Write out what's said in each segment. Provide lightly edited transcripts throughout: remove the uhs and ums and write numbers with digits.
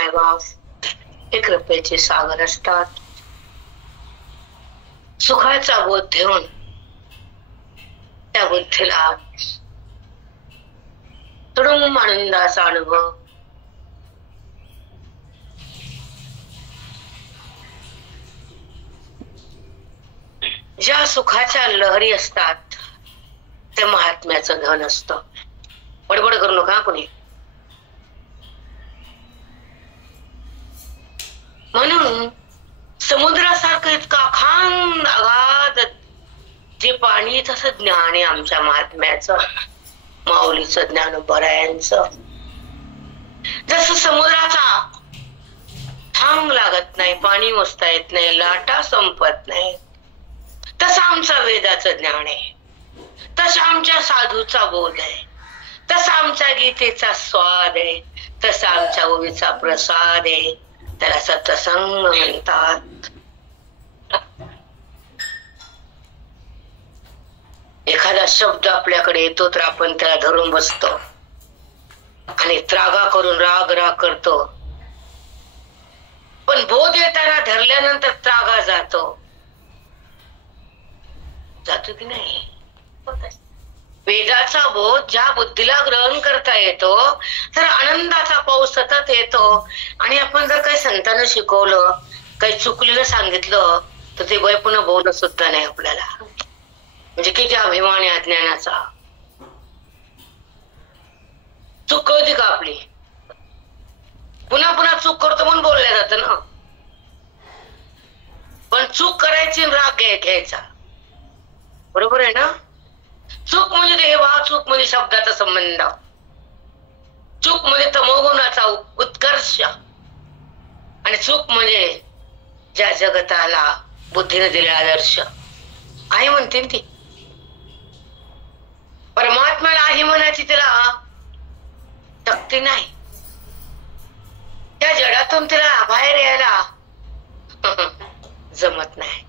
मायबाप हे कृपेचे सागर असतात. सुखाचा बोध ठेवून त्या बुद्धीला तुडुंब आनंदाचा अनुभव ज्या सुखाच्या लहरी असतात ते महात्म्याचं धन असतं. बडबड करू नका कोणी. म्हणून समुद्रासारखं इतका अखांड अगाध जे पाणी तसं ज्ञान आहे आमच्या महात्म्याचं, माऊलीचं, ज्ञानोबरायांचं. जसं समुद्राचा थांब लागत नाही, पाणी मोजता येत नाही, लाटा संपत नाही, तसं आमचं वेदाचं ज्ञान आहे, तसं आमच्या साधूचा बोध आहे, तसा आमच्या गीतेचा स्वाद आहे, तसा आमच्या ओवीचा प्रसाद आहे. त्याला सत्संग म्हणतात. एखादा शब्द आपल्याकडे येतो तर आपण त्याला धरून बसतो आणि त्रागा करून राग राग करतो. पण बोध येताना धरल्यानंतर त्रागा जातो की नाही? वेदाचा बोध ज्या बुद्धीला ग्रहण करता येतो तर आनंदाचा पाऊस सतत येतो. आणि आपण जर काही संतांना शिकवलं, काही चुकलेलं सांगितलं तर ते वय पुन्हा बोलत सुद्धा नाही आपल्याला. म्हणजे किती अभिमान आहे अज्ञानाचा. चूक कळते का आपली? पुन्हा पुन्हा चूक करतो म्हणून बोलल्या जातं ना. पण चूक करायची राग घ्यायचा, बरोबर आहे ना? चूक म्हणजे देवा, चूक म्हणजे शब्दाचा संबंध, चूक म्हणजे तमोगुणाचा उत्कर्ष, आणि चूक म्हणजे ज्या जगताला बुद्धीने दिलेला आदर्श आहे म्हणते ती. परमात्म्याला आहे म्हणायची त्याला शक्ती नाही. त्या जडातून तिला बाहेर यायला जमत नाही.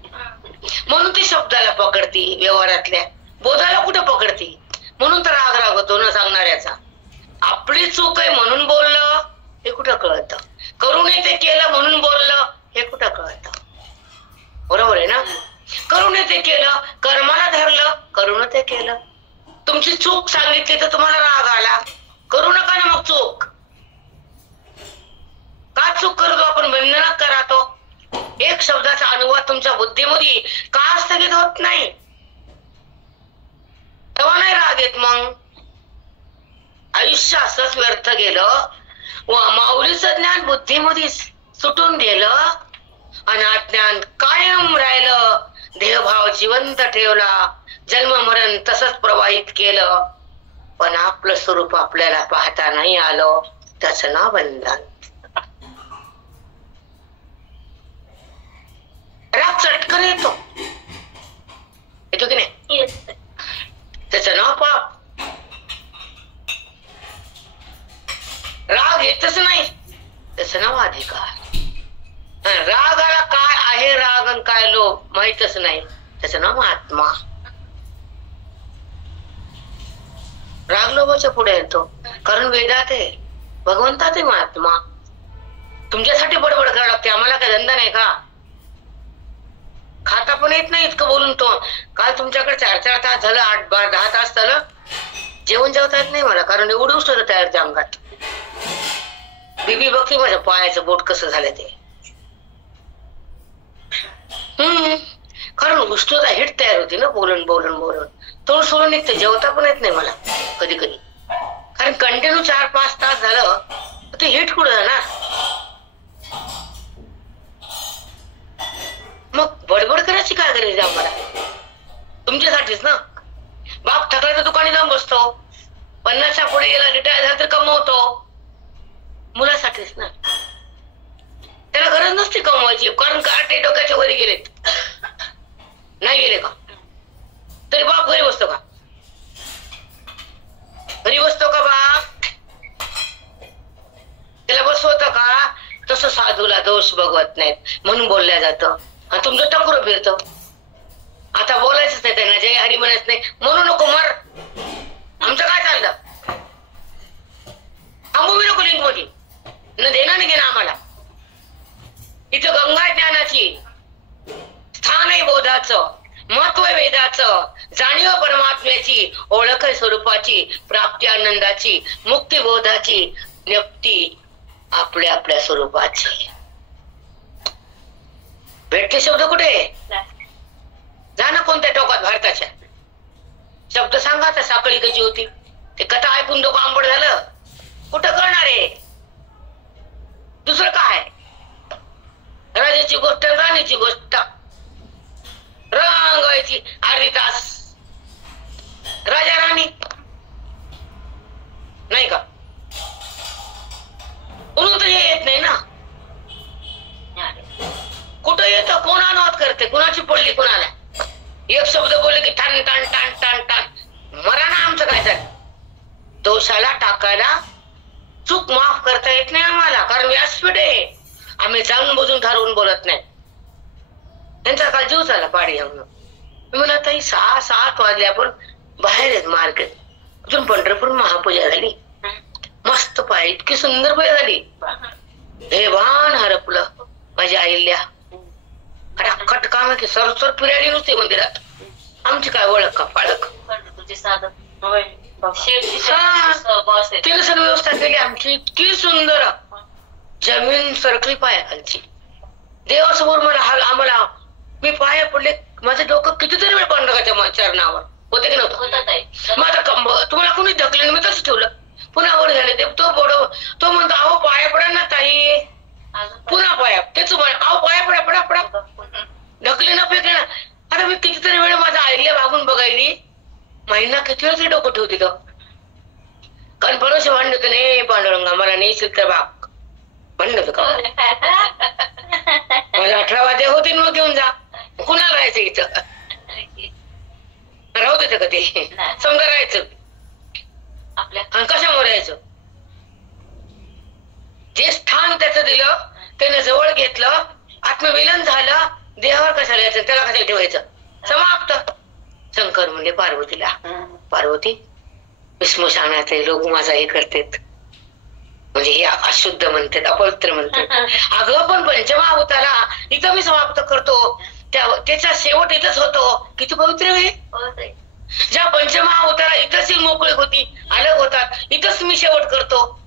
म्हणून ती शब्दाला पकडती, व्यवहारातल्या बोधाला कुठं पकडती. म्हणून तर राग राग होतो न सांगणाऱ्याचा. आपली चूक आहे म्हणून बोललं हे कुठं कळतं, करूने ते केलं म्हणून बोललं हे कुठं कळतं, बरोबर आहे ना? करूने ते केलं, कर्माला धरलं, करून ते केलं. तुमची चूक सांगितली तर तुम्हाला राग आला, करू नका ना मग चूक. का चूक करतो आपण? बंधनात का राहतो? एक शब्दाचा अनुवाद तुमच्या बुद्धीमध्ये का स्थगित होत नाही? तेव्हा नाही राग येत. मग आयुष्य असंच व्यर्थ गेलं व माऊलीचं ज्ञान बुद्धीमध्ये सुटून गेलं, आणि अज्ञान कायम राहिलं. देहभाव जिवंत ठेवला, जन्म मरण तसंच प्रवाहित केलं, पण आपलं स्वरूप आपल्याला पाहता नाही आलं. त्याचं नाव बंधन. राग चटकन येतो की नाही? त्याचं नाव पाप. राग येतच नाही, त्याचं नाव अधिकार. रागाला काय आहे राग आणि काय लोभ माहितच नाही, त्याचं नाव आत्मा. राग लोभाच्या पुढे येतो, कारण वेदात आहे, भगवंतात आहे महात्मा. तुमच्यासाठी बडबड करावं लागते, आम्हाला काय धंदा नाही का? खाता पण येत नाही इतकं बोलून तो. काल तुमच्याकडे 4-4 तास झालं, 8-10 तास झालं जेवण जेवता येत नाही मला, कारण एवढं उष्णता तयार त्या अंगात. बीबी बघते माझ्या पायाचं बोट कसं झालं ते. कारण उष्णता हिट तयार होती ना, बोलून बोलून बोलून तोंड सोडून निघते. जेवता पण येत नाही मला कधी कधी, कारण कंटिन्यू 4-5 तास झालं ते हिट कुठं जाणार? मग बडबड करायची काय गरज आहे आम्हाला? तुमच्यासाठीच ना. बाप थकला तर दुकानी जाऊन बसतो, 50च्या पुढे गेला, रिटायर झाला तर कमवतो, मुलासाठीच ना. त्याला गरज नसते कमवायची, कारण काटे डोक्याच्या वरी गेलेत. नाही गेले का तरी बाप घरी बसतो का? घरी बसतो का बाप? त्याला बसवत का? तसं साधूला दोष बघवत नाहीत म्हणून बोलल्या जातं. आणि तुमचं टकुरं फिरतं. आता बोलायचंच नाही त्यांना, जय हरी म्हणत नाही, म्हणू नको मर. आमचं काय चाललं? थांबू नको लिंक मध्ये. न देणं नाही घेणं आम्हाला. इथं गंगा ज्ञानाची, स्थान आहे बोधाचं, महत्व आहे वेदाचं, जाणीव परमात्म्याची, ओळख आहे स्वरूपाची, प्राप्ती आनंदाची, मुक्ती बोधाची, ज्ञप्ती आपल्या आपल्या स्वरूपाची. भेटले शब्द कुठे? जा ना कोणत्या टोकात भारताच्या, शब्द सांगा. आता साखळी कशी होती ते कथा ऐकून डोकं आंबट झालं. कुठं करणार आहे? दुसरं काय? राजाची गोष्ट, राणीची गोष्ट, रंगायची अर्धी तास, राजा राणी नाही का? म्हणून तर हे येत नाही ना. कुठं येतं? कोण अनुवाद करते? कुणाची पडली कुणाला? एक शब्द बोलले की टान टान टान टान टान. मरा ना आमचं काय झालं? दोषाला टाकायला चूक माफ करता येत नाही आम्हाला, कारण व्यासपीठ आहे. आम्ही जाणून बुजून ठरवून बोलत नाही. त्यांचा काल जीव झाला पाडी म्हणून. मला ताई 6-7 वाजले, आपण बाहेर आहेत मार्केट. अजून पंढरपूर महापूजा झाली, मस्त पाय, इतकी सुंदर पूजा झाली. देवान हरपलं माझी अहिल्या. खटखट काम की सरसर फिरायली नुसती मंदिरात. आमची काय ओळख का पाळख? तिने सगळी व्यवस्था केली आमची, इतकी सुंदर. जमीन सरकली पायाखालची. देवासमोर आम्हाला मी पाया पडले. माझं डोकं कितीतरी वेळ पांडुरंगाच्या चरणावर होते की नव्हतं. माझं तुम्हाला कोणी ढकलेलं, मी तसं ठेवलं. पुन्हा वर झाले ते तो म्हणतो अहो पाया पडा ना ताई. पुन्हा पाया तेच अहो पाया पडा पडा पडा. ढकले ना फेकले ना. आता मी कितीतरी वेळ माझा आईला भागून बघायली. महिना किती वेळ तरी डोकं ठेवते तो. कारण परवाशी भांडण होतं नाही पांडुरंगा मला नेशील तर भाग भांडण होतं का? मला 18 वाजे होते मग घेऊन जा. कुणाला राहायचं इथं? राहू देतं का ते? समजा राहायचं आपल्या. कशामुळे राहायचं? जे स्थान त्याचं दिलं त्याने जवळ घेतलं, आत्मविलन झालं. देहावर कशाला यायचं? त्याला कशाला ठेवायचं? समाप्त. शंकर म्हणजे पार्वतीला, पार्वती विस्मशानात लोक माझा हे करतात, म्हणजे हे अशुद्ध म्हणतात, अपवित्र म्हणतात. अगं पण पंचमहाभूताला इथं मी समाप्त करतो, त्याचा शेवट इथंच होतो. किती पवित्र आहे. ज्या पंचमहाभूताला इथंच मोकळी होती, अलग होतात, इथंच मी शेवट करतो.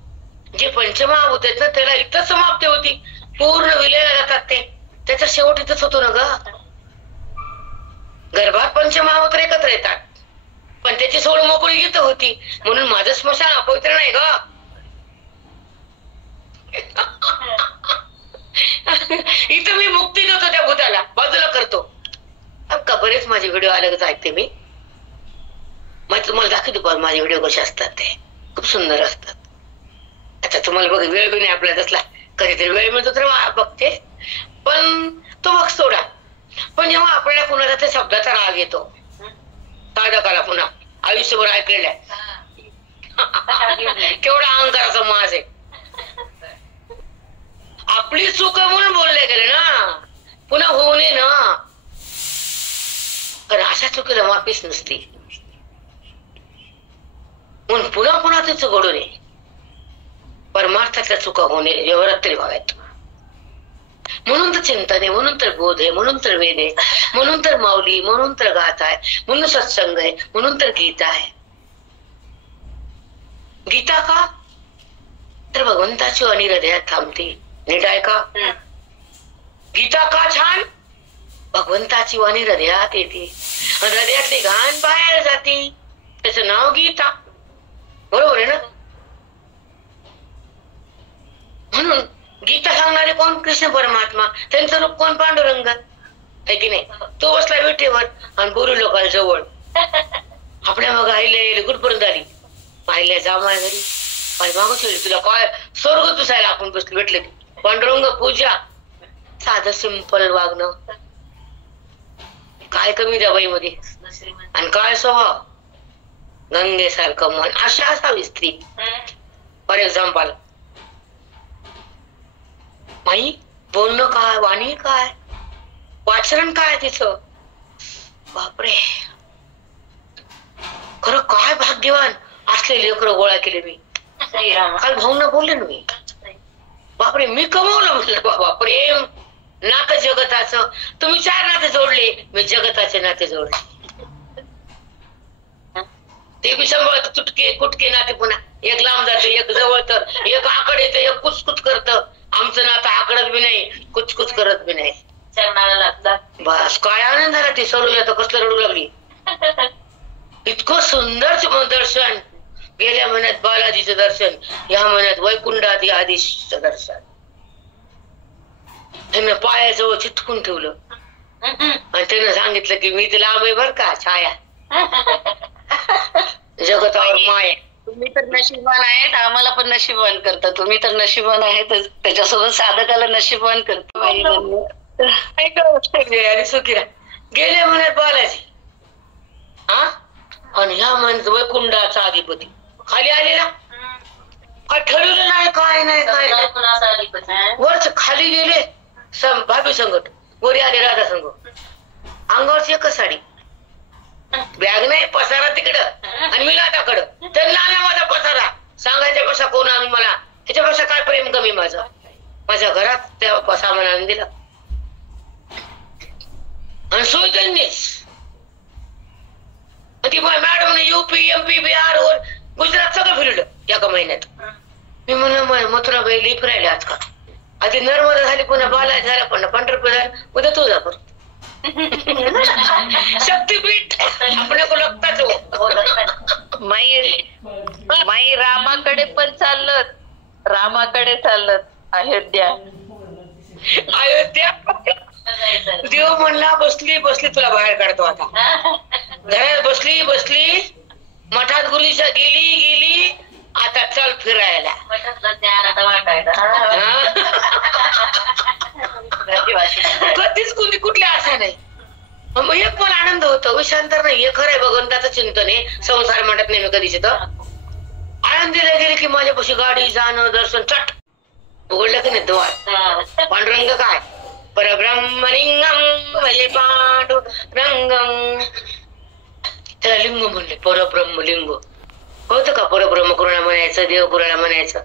जे पंचमहाभूत आहेत ना त्याला इथंच समाप्ती होती, पूर्ण विलयाला जातात ते. त्याचा शेवट इथंच होतो ना ग. गर्भात पंचमहाभूत एकत्र येतात, पण त्याची सोड मोकळी इथं होती. म्हणून माझं स्मशान अपवित्र नाही ग. इथं मी मुक्ती देतो त्या भूताला, बाजूला करतो. का बरेच माझे व्हिडिओ अलगच ऐकते मी. मग तुम्हाला दाखवतो पण माझे व्हिडिओ कसे असतात ते खूप सुंदर असतात. आता तुम्हाला बघ वेळ बी नाही आपल्याला तसला, कधीतरी वेळ मिळतो तर बघते, पण तो बघ सोडा. पण जेव्हा आपल्याला कुणाचा त्या शब्दाचा राग येतो, साधकाला पुन्हा आयुष्यभर ऐकलेला केवढा अहंकाराचा माज आहे. आपली चूक म्हणून बोलले गेले ना, पुन्हा होऊ नये ना. पण अशा चुकीला माफीच नसती, म्हणून पुन्हा पुन्हा ते चूक घडू नये. परमार्थातल्या चुका होणे व्यवहारात तरी व्हाव्यात. म्हणून तर चिंतन आहे, म्हणून तर बोध आहे, म्हणून तर वेद आहे, म्हणून तर माऊली, म्हणून तर गाथा आहे, म्हणून सत्संग आहे, म्हणून तर गीता आहे. गीता का तर भगवंताची वाणी हृदयात थांबते. नीट ऐका. गीता का छान? भगवंताची वाणी हृदयात येते, हृदयातली घाण बाहेर जाते. त्याचं नाव गीता. बरोबर आहे ना? म्हणून गीता सांगणारे कोण? कृष्ण परमात्मा. त्यांचं रूप कोण? पांडुरंग आहे की नाही? तो बसला विटेवर आणि बोलू लोकांना जवळ. आपल्या मग आईला गुडपर्यंत आली, आईला जा माझ्या घरी, आणि मागू तुला काय स्वर्ग तुसायला आपण बसलो भेटले. पांडुरंग पूजा, साधं सिंपल वागणं, काय कमी त्या बाईमध्ये, आणि काय स्वभाव, गंगेसारखं मन. अशा असावी स्त्री. फॉर एक्झाम्पल माई बोलणं काय, वाणी काय, वाचन काय तिचं. बापरे, खरं काय भाग्यवान असले लेकरं गोळा केले मी. काल भाऊंना बोलले ना मी, बापरे, मी कमवलं म्हटलं बाबा प्रेम, नातं जगताचं. तुम्ही 4 नाते जोडले, मी जगताचे नाते जोडले. ते बी सांभाळत तुटके कुटके नाते, पुन्हा एक लांब जातं, एक जवळ, तर एक आकड येतं, एक कुचकुच करतं. आमचं नातं आकडत बी नाही, कुचकुच करत बी नाही. चरणाला लागला. बस काय आनंद झाला. ती सरू तर कसलं रडू लागली. इतकं सुंदर दर्शन. गेल्या महिन्यात बालाजीचं दर्शन, या महिन्यात वैकुंठात आधीशचं दर्शन. त्यानं पायाजवळ चिटकून ठेवलं आणि त्यानं सांगितलं की मी तिला आंबे बर का छाया, जगतावर माया. तुम्ही तर नशीबवान आहेत, आम्हाला पण नशीबवान करता. तुम्ही तर नशीबवान आहेत, त्याच्यासोबत साधकाला नशीबवान करतो. आणि सुखीरा गेल्या महिन्यात बालाजी, हा, आणि ह्या महिन्यात वैकुंठाचा अधिपती खाली आलेला. काय ठरवलं नाही, काय नाही, काय नाही. वरच खाली गेले भाभी संगत, वरी आले राधा संघ. अंगावरची एकच साडी, बॅग नाही, पसारा तिकडं आणि मी लाटाकडं. त्यांना आला माझा पसारा. सांगायच्या पेक्षा कोण आणून मला, त्याच्यापेक्षा काय प्रेम कमी माझं. माझ्या घरात त्या सामान आणून दिलं आणि सोय त्यांनीच. ती मॅडम युपी एमपी बिहार वर गुजरात सगळं फिरलं एका महिन्यात. मी म्हणलं मथुराबाई लिप राहिले आजकाल. आधी नर्मदा झाली, पुन्हा बाला झाला, पुन्हा पंढरपूर झालं, उद्या तुळजापूर. शक्तीपीठ आपल्या को लगताच हो. माई रामाकडे पण चालत, रामाकडे चालत. अयोध्या देव म्हणला बसली बसली तुला बाहेर काढतो आता. घरात बसली बसली, मठात गुरुजीच्या गेली गेली, आता चल फिरायला. कधीच कुणी कुठल्या आशा नाही. मग एक मला आनंद होतो, विषांतर नाही. हे खरंय, भगवंताचं चिंतन आहे. संसार म्हणत नाही मी कधीच. तर आनंदीला गेले की माझ्यापाशी गाडी जाणं, दर्शन, चट उघडलं की नाही द्वार. पांडुरंग काय परब्रह्मलिंगम वले पांडुरंगम. त्याला लिंग म्हणले, परब्रह्मलिंग. होतं का परब्रह्म कुणाला म्हणायचं, देव कुणाला म्हणायचं.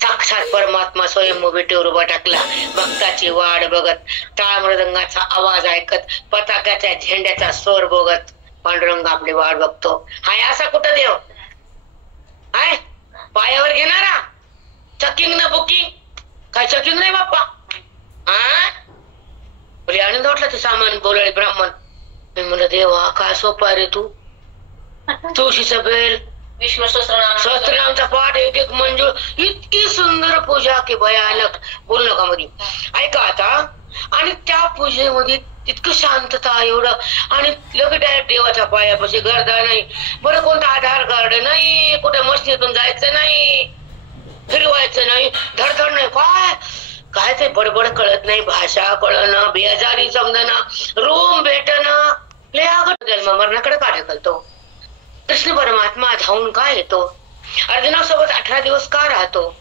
साक्षात परमात्मा स्वयंभू विटेवर उभा टाकला. भक्ताची वाट बघत, टाळ मृदंगाचा आवाज ऐकत, पताक्याच्या झेंड्याचा स्वर बघत पांडुरंग आपली वाट बघतो. हाय असा कुठं देव हाय पायावर घेणारा. चकिंग ना बुकिंग, काय चकिंग नाही बाप्पा. हा बोले आनंद वाटला. ते सामान बोलले ब्राह्मण. मी म्हणलं देवा काय सोपा रे तू. तुळशीचा बेल, विष्णू सहस्त्रनामचा पाठ, एक एक मंजूळ, इतकी सुंदर पूजा की भयानक. बोल नका मध्ये ऐका आता. आणि त्या पूजेमध्ये इतकं शांतता एवढं. आणि लगेच डायरेक्ट देवाच्या पायापाशी, गर्दा नाही, बरं कोणतं आधार कार्ड नाही, कुठे मस्तीतून जायचं नाही, फिरवायचं नाही, धडधड नाही, काय काय ते बडबड कळत नाही, भाषा कळणं, बेजारी समजणं, रूम भेटणं. लय अगट जन्म मरणाकडे का ढकलतो. कृष्ण परमात्मा धावून का येतो. अर्जुनासोबत 18 दिवस का राहतो.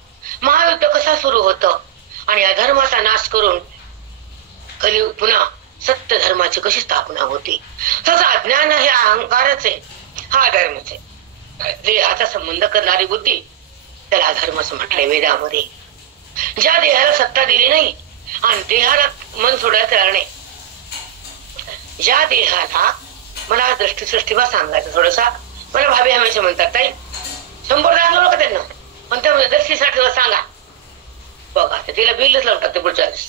महायुद्ध कसा सुरू होतं आणि अधर्माचा नाश करून कलियुग पुन्हा सत्य धर्माची कशी स्थापना होती. तसं अज्ञान हे अहंकारच आहे, हा धर्मच आहे. देहाचा संबंध करणारी बुद्धी त्याला अधर्मच म्हटलंय वेदामध्ये. ज्या देहाला सत्ता दिली नाही आणि देहाला मन सोडायला तयार नाही, ज्या देहाला मला दृष्टीसृष्टीवा सांगायचं थोडसा. मला भाभी हमेशा म्हणतात ताई 100 दाखवलं का त्यांना, पण त्या दृष्टीसाठी सांगा बघा, तिला बिलच लावून टाकते पुढच्या वेळेस.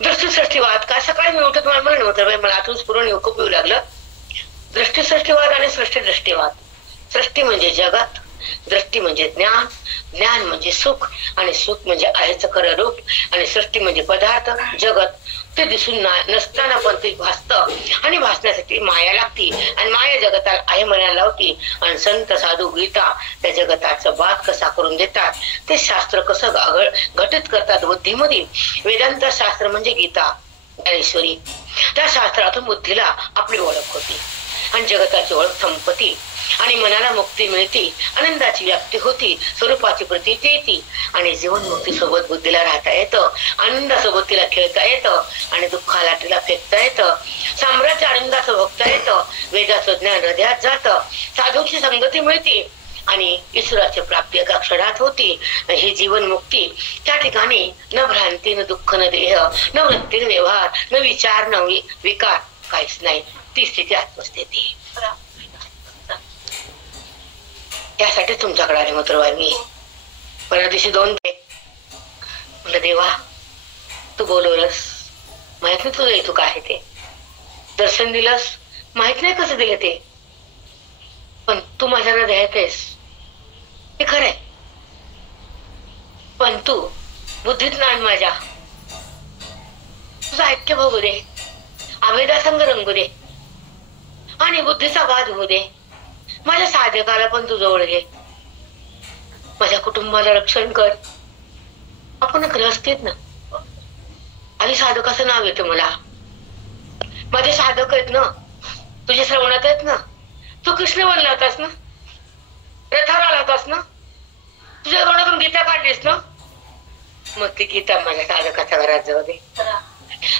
दृष्टीसृष्टीवाद काय. सकाळी मी उठत मला म्हणून होतं मला आतून स्फुरण खूप येऊ लागलं. दृष्टीसृष्टीवाद आणि सृष्टी दृष्टीवाद. सृष्टी म्हणजे जगत, दृष्टी म्हणजे ज्ञान, ज्ञान म्हणजे सुख, आणि सुख म्हणजे आहेच खरं रूप, आणि सृष्टी म्हणजे पदार्थ जगत. ते दिसून नसताना पण ते भासतं आणि भासण्यासाठी माया लागती, आणि माया जगताला आहे म्हणायला लावती. आणि संत साधू गीता त्या जगताचं बात कसा करून देतात, ते शास्त्र कसं घटित करतात बुद्धीमध्ये. वेदांत शास्त्र म्हणजे गीता ज्ञानेश्वरी. त्या शास्त्रातून बुद्धीला आपली ओळख होती आणि जगताची ओळख संपती, आणि मनाला मुक्ती मिळते, आनंदाची व्याप्ती होती, स्वरूपाची प्रतीती येते, आणि जीवनमुक्ती सोबत बुद्धीला राहता येतं, आनंदासोबत तिला खेळता येतं, आणि दुःखाला तिला फेकता येतं, साम्राज्य आनंदाचं भोगता येतं, वेदाचं ज्ञान हृदयात जातं, साधूची संगती मिळते, आणि ईश्वराची प्राप्ती एका क्षणात होती. ही जीवन मुक्ती. त्या ठिकाणी न भ्रांती, न दुःख, न देह, न वृत्ती, न व्यवहार, न विचार, न विकार, काहीच नाही. ती स्थिती आत्मस्थिती. त्यासाठी तुमच्याकडे आले मथुरबाई. मी परवा दिवशी 2 म्हणलं देवा तू बोलवलंस, माहित नाही तुझं हेतू काय आहे ते. दर्शन दिलंस, माहित नाही कसं दिलं ते, पण तू माझ्या हृदयात आहेस हे खरंय. पण तू बुद्धीत नाण माझ्या, तुझं ऐक्य बघू दे, आवेदासंग रंगू दे आणि बुद्धीचा वाद होऊ दे. माझ्या साधकाला पण तू जवळ घे, माझ्या कुटुंबाला रक्षण कर. आपण ग्रहस्थीत ना, आणि साधकाचं नाव येतं मला. माझे साधक आहेत ना, तुझे श्रवणात आहेत ना. तू कृष्ण बनला होतास ना, रथावर आला होतास ना, तुझ्या तोंडातून गीता काढलीस ना, मग ती गीता माझ्या साधकाच्या घरात जाऊ दे.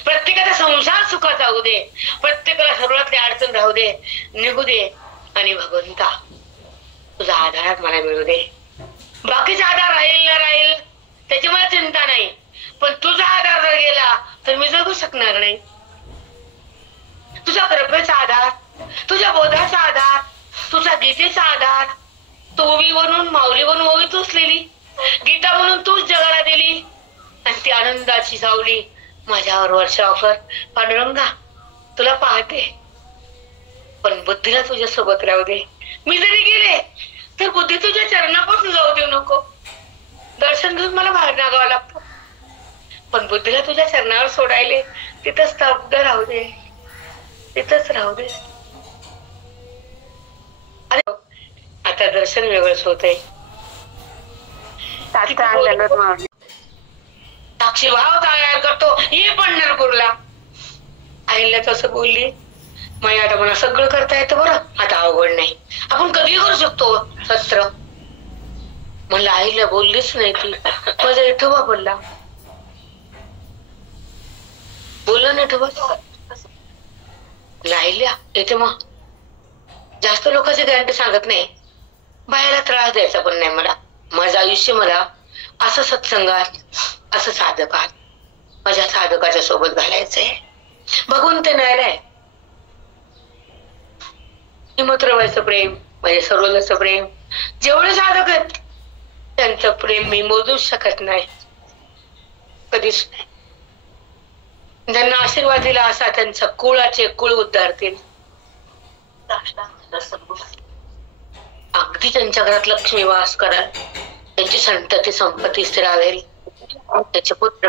प्रत्येकाचा संसार सुखाचा होऊ दे, प्रत्येकाला सर्वातली अडचण राहू दे, निघू दे. आणि भगवंता तुझा आधार मला मिळू दे. बाकीचा आधार राहील ना राहील त्याची मला चिंता नाही, पण तुझा आधार जर गेला तर मी जगू शकणार नाही. तुझा कृपेचा आधार, तुझ्या बोधाचा आधार, तुझा गीतेचा आधार. तू ओवी बनून माऊली बनून ओवी टोचलेली, गीता म्हणून तूच जगाला दिली, आणि ती आनंदाची सावली माझ्यावर वर्षाव कर. पांडुरंगा तुला पाहते, पण बुद्धीला तुझ्या सोबत राहू दे. मी जरी गेले तर बुद्धी तुझ्या चरणापासून जाऊ देऊ नको. दर्शन घेऊन मला बाहेर नागावं लागतं, पण बुद्धीला तुझ्या चरणावर सोडायले तिथं स्तब्ध राहू दे, तिथंच राहू दे. अरे आता दर्शन वेगळंच होतंय. साक्षी भाव तयार करतो ये पंढरपूरला. आईला तसं बोलली, माई आता मला सगळं करता येतं बरं, आता अवघड नाही, आपण कधी करू शकतो सत्र. म्हणलं आईला बोललीच नाही ती, माझा विठोबा बोलला. बोलला ना विठोबा, लाईल्या येते. मग जास्त लोकांची गॅरंटी सांगत नाही, बायाला त्रास द्यायचा पण नाही मला. माझं आयुष्य मला असं सत्संगात, असं साधकात, माझ्या साधकाच्या सोबत घालायचंय. बघून ते नाही मथुरबाईचं प्रेम, माझ्या सर्वजचं प्रेम, जेवढे साधक आहेत त्यांचं प्रेम मी मोजूच शकत नाही, कधीच नाही. ज्यांना आशीर्वाद दिला असा त्यांचा कुळाचे कुळ उद्धारतील. अगदी त्यांच्या घरात लक्ष्मी वास कराल, त्यांची संतती संपत्ती स्थिरावेल, त्याचे पुत्र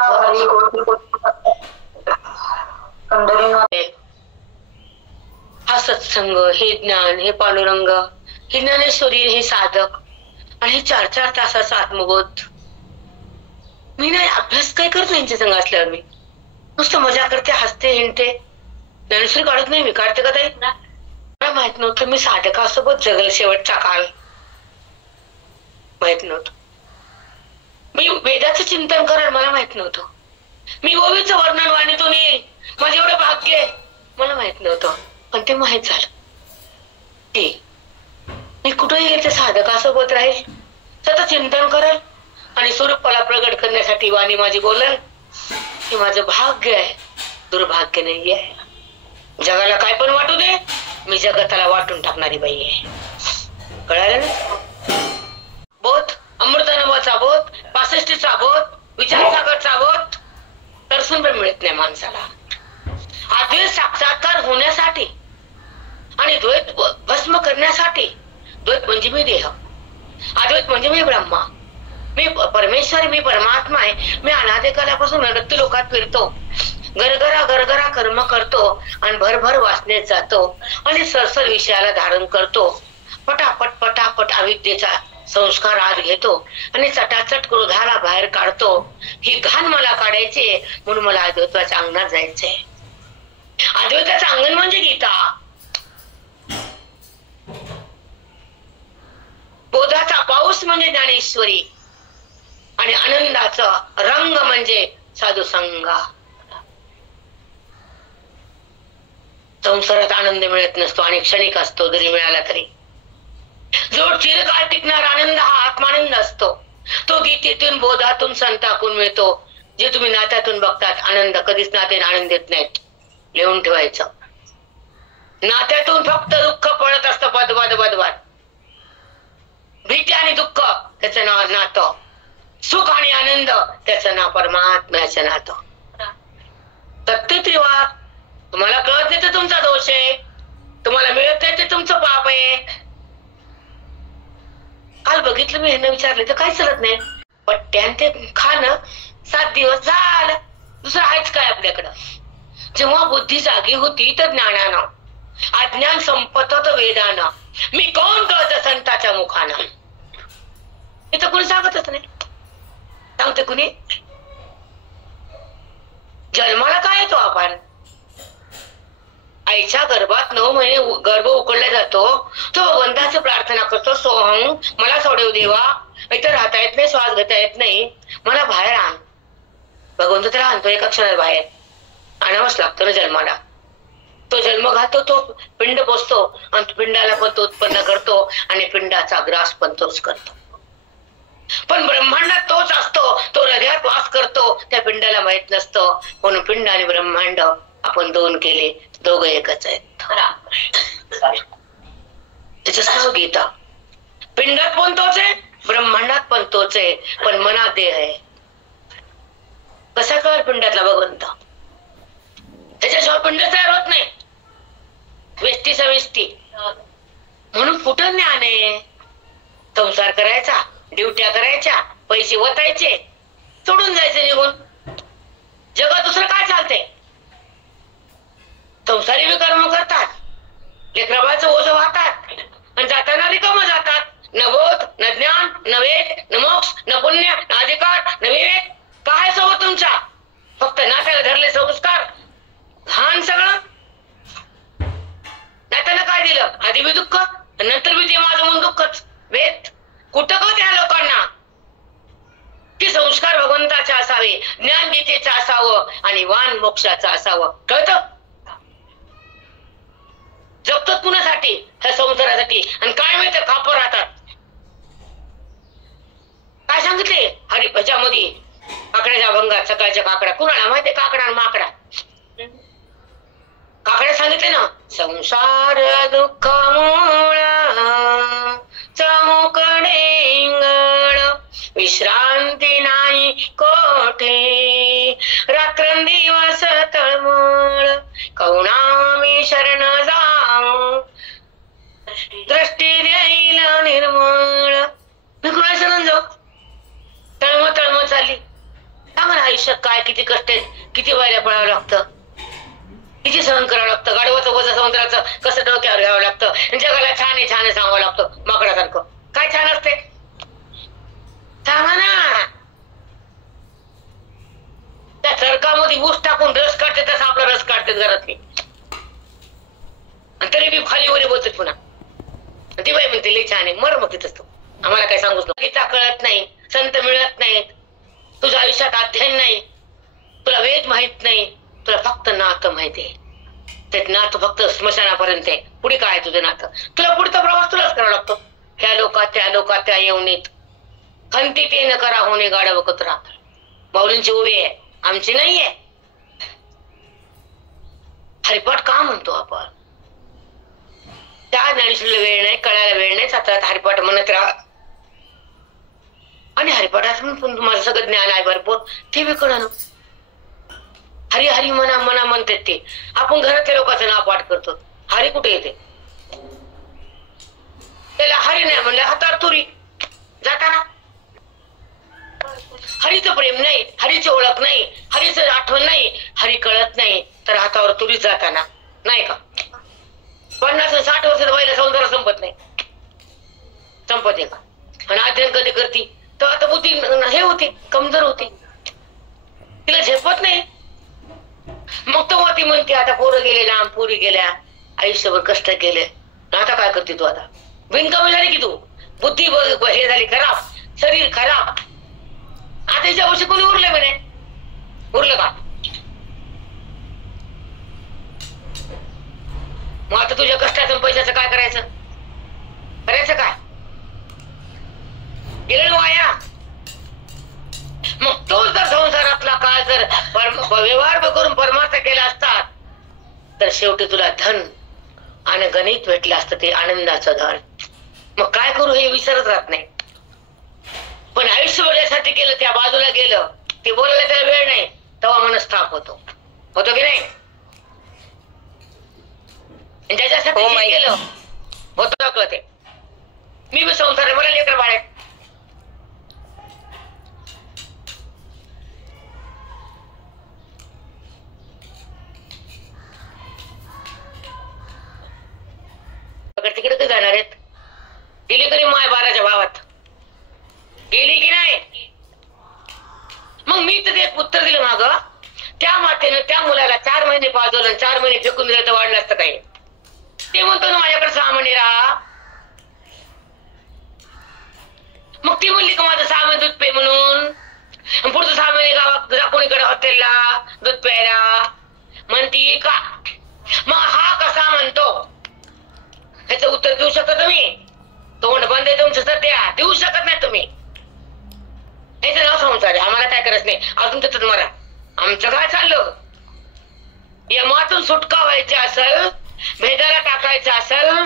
हा सत्संग, हे ज्ञान, हे पांडुरंग, ही ज्ञानेश्वरी, हे साधक, आणि हे 4-4 तासाचा आत्मबोध. मी नाही अभ्यास काय करत यांच्या संग असल्यावर, मी नुसतं मजा करते, हसते, हिंडते. ज्ञानेश्वरी काढत नाही मी, काढते का ताई? मला माहित नव्हतं मी साधकासोबत जगल शेवटचा काळ, माहित नव्हतं. मी वेदाचं चिंतन करेल मला माहित नव्हतं. मी ओवीचं वर्णन वाणीतून येईल, माझं एवढं भाग्य आहे मला माहित नव्हतं, पण ते माहित झालं की मी कुठेही गेले साधकासोबत राहील, सतत चिंतन करेल आणि स्वरूपाला प्रगट करण्यासाठी वाणी माझी बोलेल. हे माझं भाग्य आहे, दुर्भाग्य नाही आहे. जगाला काय पण वाटू दे, मी जगताला वाटून टाकणारी बाई आहे. कळालं ना? बोध, अमृतानुभवाचा बोध, 65चा बोध, विचारसागरचा बोध तरसून पण मिळत नाही माणसाला. अद्वैत साक्षात्कार होण्यासाठी आणि द्वैत भस्म करण्यासाठी, द्वैत म्हणजे मी देह, अद्वैत म्हणजे मी ब्रह्मा, मी परमेश्वर, मी परमात्मा आहे. मी अनादी कालापासून नरत्य लोकात फिरतो, गरगरा कर्म करतो आणि भरभर वासनेत जातो आणि सरसर विषयाला धारण करतो. पटापट अविद्येचा संस्कार आत घेतो आणि चटाचट क्रोधाला बाहेर काढतो. ही घाण मला काढायची म्हणून मला अद्वैताच्या अंगणात जायचंय. अद्वैताचं अंगण म्हणजे गीता. बोधाचा पाऊस म्हणजे ज्ञानेश्वरी आणि आनंदाचा रंग म्हणजे साधू संग. संसारात आनंद मिळत नसतो आणि क्षणिक असतो, जरी मिळाला तरी. जो चिरकाळ टिकणारा आनंद हा आत्मानंद असतो. तो गीतेतून, बोधातून, संताकून मिळतो. जे तुम्ही नात्यातून बघतात आनंद, कधीच नात्याने आनंद देत नाहीत. लिहून ठेवायचं. नात्यातून फक्त दुःख पडत असतं, बदबद. भीती आणि दुःख त्याचं नाव नातं. सुख आणि आनंद त्याचं नाव परमात्म्याचं नातं. सत्य तुम्हाला कळत नाही तर तुमचा दोष आहे, तुम्हाला मिळत नाही ते तुमचं पाप आहे. काल बघितलं मी, ह्यांना विचारलं तर काही चालत नाही. पट्ट्यान ते खाणं 7 दिवस झालं, दुसरं आहेच काय आपल्याकडं. जेव्हा बुद्धी जागी होती तर ज्ञानानं, अज्ञान संपत होतं वेदानं. मी कोण कळत संताच्या मुखानं. इथं कुणी सांगतच नाही. सांगते कुणी? जन्माला काय येतो आपण? आईच्या गर्भात 9 महिने गर्भ उकडला जातो. तो भगवंताची प्रार्थना करतो, सोहम मला सोडव देवा, इथं राहता येत नाही, श्वास घेता येत नाही, मला बाहेर आण. भगवंत त्याला आणतो एका क्षणात बाहेर. आणावंच लागतं ना जन्माला. तो जन्म घातो, तो पिंड पोचतो आणि पिंडाला पण तो उत्पन्न करतो आणि पिंडाचा ग्रास पण तोच करतो. पण ब्रह्मांडात तोच असतो, तो हृदयात वास करतो, त्या पिंडाला माहित नसतं. म्हणून पिंड आणि ब्रह्मांड आपण 2 केले, दोघं एकच आहेत. त्याच नाव गीता. पिंडात पण तोच आहे, ब्रह्मांडात पण तोच आहे, पण मनात देह आहे. कसा कळ पिंडातला भगवंत? त्याच्याशिवाय पिंड तयार होत नाही. व्यष्टी सविष्टी म्हणून कुठं ज्ञान आहे? संसार करायचा, ड्युट्या करायच्या, पैसे वतायचे, सोडून जायचे निघून. जगात दुसरं काय चालतंय? संसारी विकर्म करतात, लेकराबाचं ओझं वाहतात आणि जाताना रिकामं जातात. न बोध, न ज्ञान, न वेद, न मोक्ष, न पुण्य, न अधिकार, न विवेक. काय सोबत तुमच्या? फक्त नात्याला धरले संस्कार, घाण सगळं. नात्यानं काय दिलं? आधी बी दुःख, नंतर बी ते माझं मन दुःखच. वेद कुठं का त्या लोकांना की संस्कार भगवंताचे असावे, ज्ञान गीतेचं असावं आणि वान मोक्षाचं असावं. कळतं? जगतो कुणासाठी? ह्या संसारासाठी. आणि काय मिळतं? खापर राहतात. काय सांगितले हरिभजामध्ये? काकड्याच्या भंगात सकाळच्या काकड्या. कुणाला माहितीये काकडा आणि माकडा? काकड्या सांगितले ना, संसार दुःख मूळ चौकडे विश्रांती नाही कोठे, रात्रंदिवस तळमळ कवणामी शरण जाऊ, दृष्टी देईल निर्मळ. मी कुणा शरण जाऊ? तळमळ चालली. सांगा ना, आयुष्यात काय किती कष्ट आहेत, किती वायला पडावं लागतं, किती सहन करावं लागतं. गाडवाचं वजन समुद्राचं कसं डोक्यावर घ्यावं लागतं. जगाला छान आहे छान आहे सांगावं लागतं माकडासारखं. काय छान असते सांगा ना. त्या चरकामध्ये ऊस टाकून रस काढते तसा आपला रस काढते घरातली, आणि तरी मी खाली वरी बोलते पुन्हा. ती बाई म्हणते लई छान आहे. मर मग तिथंच तू, आम्हाला काय सांगूच नको. गीता कळत नाही, संत मिळत नाहीत, तुझ्या आयुष्यात अध्ययन नाही, तुला वेद माहित नाही, तुला फक्त नातं माहितीये. ते नातं फक्त स्मशानापर्यंत आहे. पुढे काय तुझं नातं? तुला पुढचा प्रवास तुलाच करावा लागतो. ह्या लोकात त्या येऊनीत खंती ते न करा होणे गाडव कुत्रा. माऊलींची ओवी आहे, आमची नाहीये. हरिपाठ का म्हणतो आपण? त्या ज्ञानेश्वरीला वेळ नाही, कळायला वेळ नाही, सतत हरिपाठ म्हणत राहा. आणि हरिपाठात माझं सगळं ज्ञान आहे भरपूर, ते बी कळणं. हरी हरी मना मना म्हणतात ते. आपण घरातल्या लोकांचं नाव पाठ करतो. हरी कुठे येते? त्याला हरी नाही म्हणलं हातावर तुरी जाताना. हरीचं प्रेम नाही, हरीची ओळख नाही, हरीचं आठवण नाही, हरी कळत नाही तर हातावर तुरी जाताना. नाही का? 50-60 वर्षात व्हायला सौंदर्य संपत नाही. संपत आहे का? आणि अध्ययन कधी करती तर आता बुद्धी हे होती, कमजोर होती, तिला झेपत नाही. मग तो ती म्हणते आता पोरं गेले लांब, पोरी गेल्या, आयुष्यभर कष्ट केले, आता काय करते तू? आता बिनकामी झाली की तू. बुद्धी हे झाली खराब, शरीर खराब. आता याच्या वर्षी कोणी उरलं म्हणे? उरलं का? मग आता तुझ्या कष्टाचं पैशाचं काय करायचं? करायचं काय? गेलं वाया. मग तोच जर संसारातला काळ जर व्यवहार करून परमार्थ केला असतात तर शेवटी तुला धन आणि गणित भेटलं असतं, ते आनंदाचं धन. मग काय करू हे विसरत राहत नाही. पण आयुष्य बोलण्यासाठी केलं, त्या बाजूला गेलं, ते बोलायला त्याला वेळ नाही, तेव्हा मनस्ताप होतो की नाही. ज्याच्यासाठी केलं होतं कळते. मी बी संसार आहे, मला लेकर बाळ आहेत. तिकडे कधी जाणार आहेत? गेली कधी माय 12च्या भावात गेली की नाही? मग मी तर ते उत्तर दिलं माग, त्या मातेनं त्या मुलाला 4 महिने पाजवलं, 4 महिने फेकून दिलं तर वाढलं असतं काही. ते म्हणतो ना माझ्याकडे 6 महिने राहा. मग ती म्हणली का माझं 6 महिने दूध पे म्हणून, पुढचं 6 महिने गावात जा कोणीकडे हॉटेलला दूध प्यायला म्हणती का? मग हा कसा म्हणतो ह्याचं उत्तर देऊ शकता तुम्ही? तोंड बंद आहे तुमचं सध्या, देऊ शकत नाही तुम्ही. ह्याचं नाव संसार आहे, आम्हाला काय करायचं नाही. अजून त्याच्यात मरा. आमचं काय चाललं? यमातून सुटका व्हायची असेल, भेदाला टाकायचं असेल,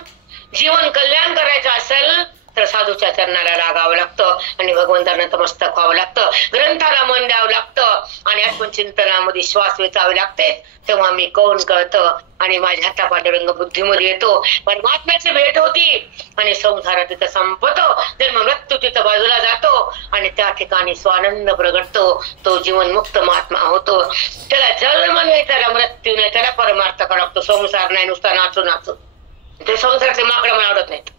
जीवन कल्याण करायचं असेल तर साधूच्या चरणाला लागावं लागतं आणि भगवंतांना नतमस्तक व्हावं लागतं, ग्रंथाला मन द्यावं लागतं आणि आत्मचिंतनामध्ये श्वास वेचावे लागते. तेव्हा मी कोण कळतं आणि माझ्या हातापाठरंग बुद्धीमध्ये येतो. परमात्म्याची भेट होती आणि संसारात तिथं संपतो, जन्म मृत्यू तिथं बाजूला जातो आणि त्या ठिकाणी स्वानंद प्रगटतो. तो जीवनमुक्त महात्मा होतो. त्याला जन्म नाही, त्याला मृत्यू नाही, त्याला परमार्थ करावा लागतो. संसार नाही नुसता नाचू नाचू. ते संसाराचे माकडं मला आवडत नाहीत.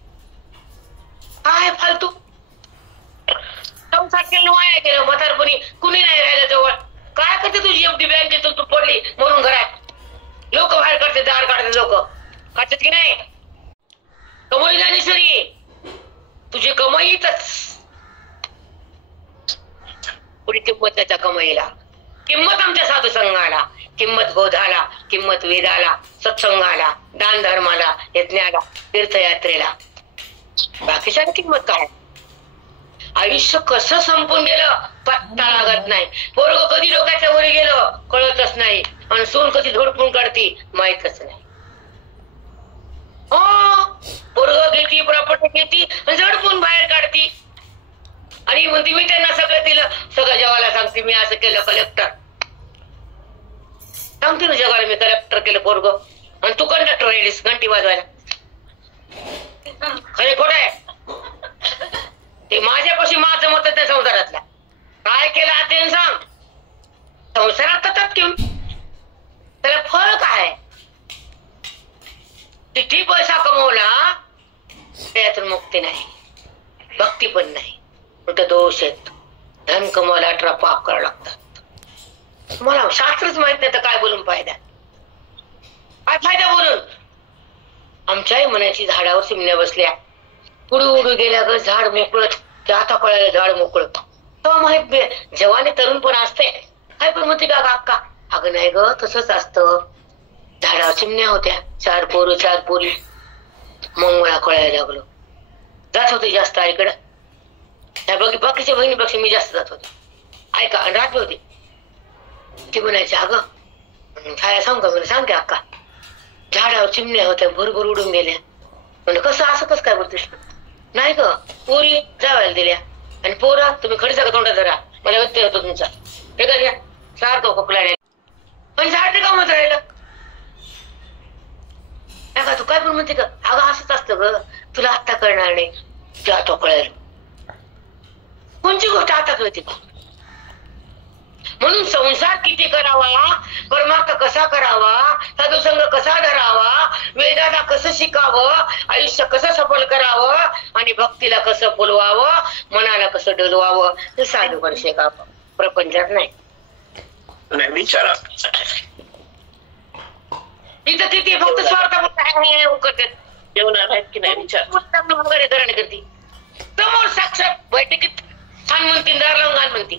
काय फालतू संसार केलं, वाया गेलं. म्हातारपणी कुणी नाही राहिलं जवळ. काय करते तुझी एफडी बँकेतून तू पडली म्हणून घरात? लोक बाहेर काढते, दार काढते, लोक काढतात की नाही? कमाई ज्ञानेश्वरी, तुझी कमाईतच पुढे किंमत त्याच्या कमाईला, किंमत आमच्या साधू संघाला, किंमत बोधाला, किंमत वेदाला, सत्संगाला, दान धर्माला, यज्ञाला, तीर्थयात्रेला. बाकीच्या किंमत काय? आयुष्य कसं संपून गेलं पत्ता लागत नाही. पोरग कधी लोकांच्या वरी गेलं कळतच नाही आणि सून कधी धोडपून काढती माहितच नाही. हो, पोरग घेती, प्रॉपर्टी घेती आणि झडपून बाहेर काढती आणि म्हणती मी त्यांना सगळं दिलं. सगळं जगाला सांगते मी असं केलं, कलेक्टर सांगते ना जगाला मी कलेक्टर केलं पोरग, आणि तू कंडक्टर राहिलीस घंटी वाजवायला. खरे खोट आहे ते. माझ्यापाशी माझं मत त्या संसारातला काय केलं ते सांग. संसारात घेऊन त्याला फळ काय? किती पैसा कमवला त्यातून मुक्ती नाही, भक्ती पण नाही, कुठे दोष आहेत. धन कमवायला 18 पाप करावं लागतात. मला शास्त्रच माहित नाही तर काय बोलून फायदा? काय फायदा बोलून? आमच्याही मनाची झाडावर चिमण्या बसल्या, उडू उडू गेल्या ग झाड मोकळत. त्या आता कळायला झाड मोकळत. तेव्हा माहित जवानी तरुण पण असते. काय पण म्हणते का अक्का? अगं नाही ग, तसंच असतं. झाडावर चिमण्या होत्या, 4 पोरं 4 पोरी. मग मला कळायला लागलो. जात होते जास्त आईकडं. त्या बाकीच्या बहिणीपेक्षा मी जास्त जात होते. ऐका आणि राहत होती. ती म्हणायची अगं छाया सांग का? सांग की अक्का, झाडावर चिमण्या होत्या भरभर उडून गेल्या. म्हणजे कसं असं कसं काय बोलतेस? नाही ग, पोरी जावायला दिल्या आणि पोरा तुम्ही खडीचा का तोंडात धरा, मला व्यत्यय होतो तुमचा. हे का घ्या सारखं खोकला पण झाड ते कामच राहिलं. का तू काय पण म्हणते का? अगं असंच असतं ग, तुला आत्ता कळणार नाही, तुला आता कळेल. कोणची गोष्ट आता कळते का? म्हणून संसार किती करावा, परमार्थ कसा करावा, साधुसंग कसा धरावा, वेदाला कसं शिकावं, आयुष्य कसं सफल करावं आणि भक्तीला कसं फुलवावं, मनाला कसं डलवावं हे साधूकडे शिकावं, प्रपंचात नाही. विचारा इथं किती फक्त स्वार्थ करतात. जेवणार आहेत की नाही विचार वगैरे धरण करते. समोर साक्षात बैठकीत छान म्हणतील, दार लावून घाल म्हणते.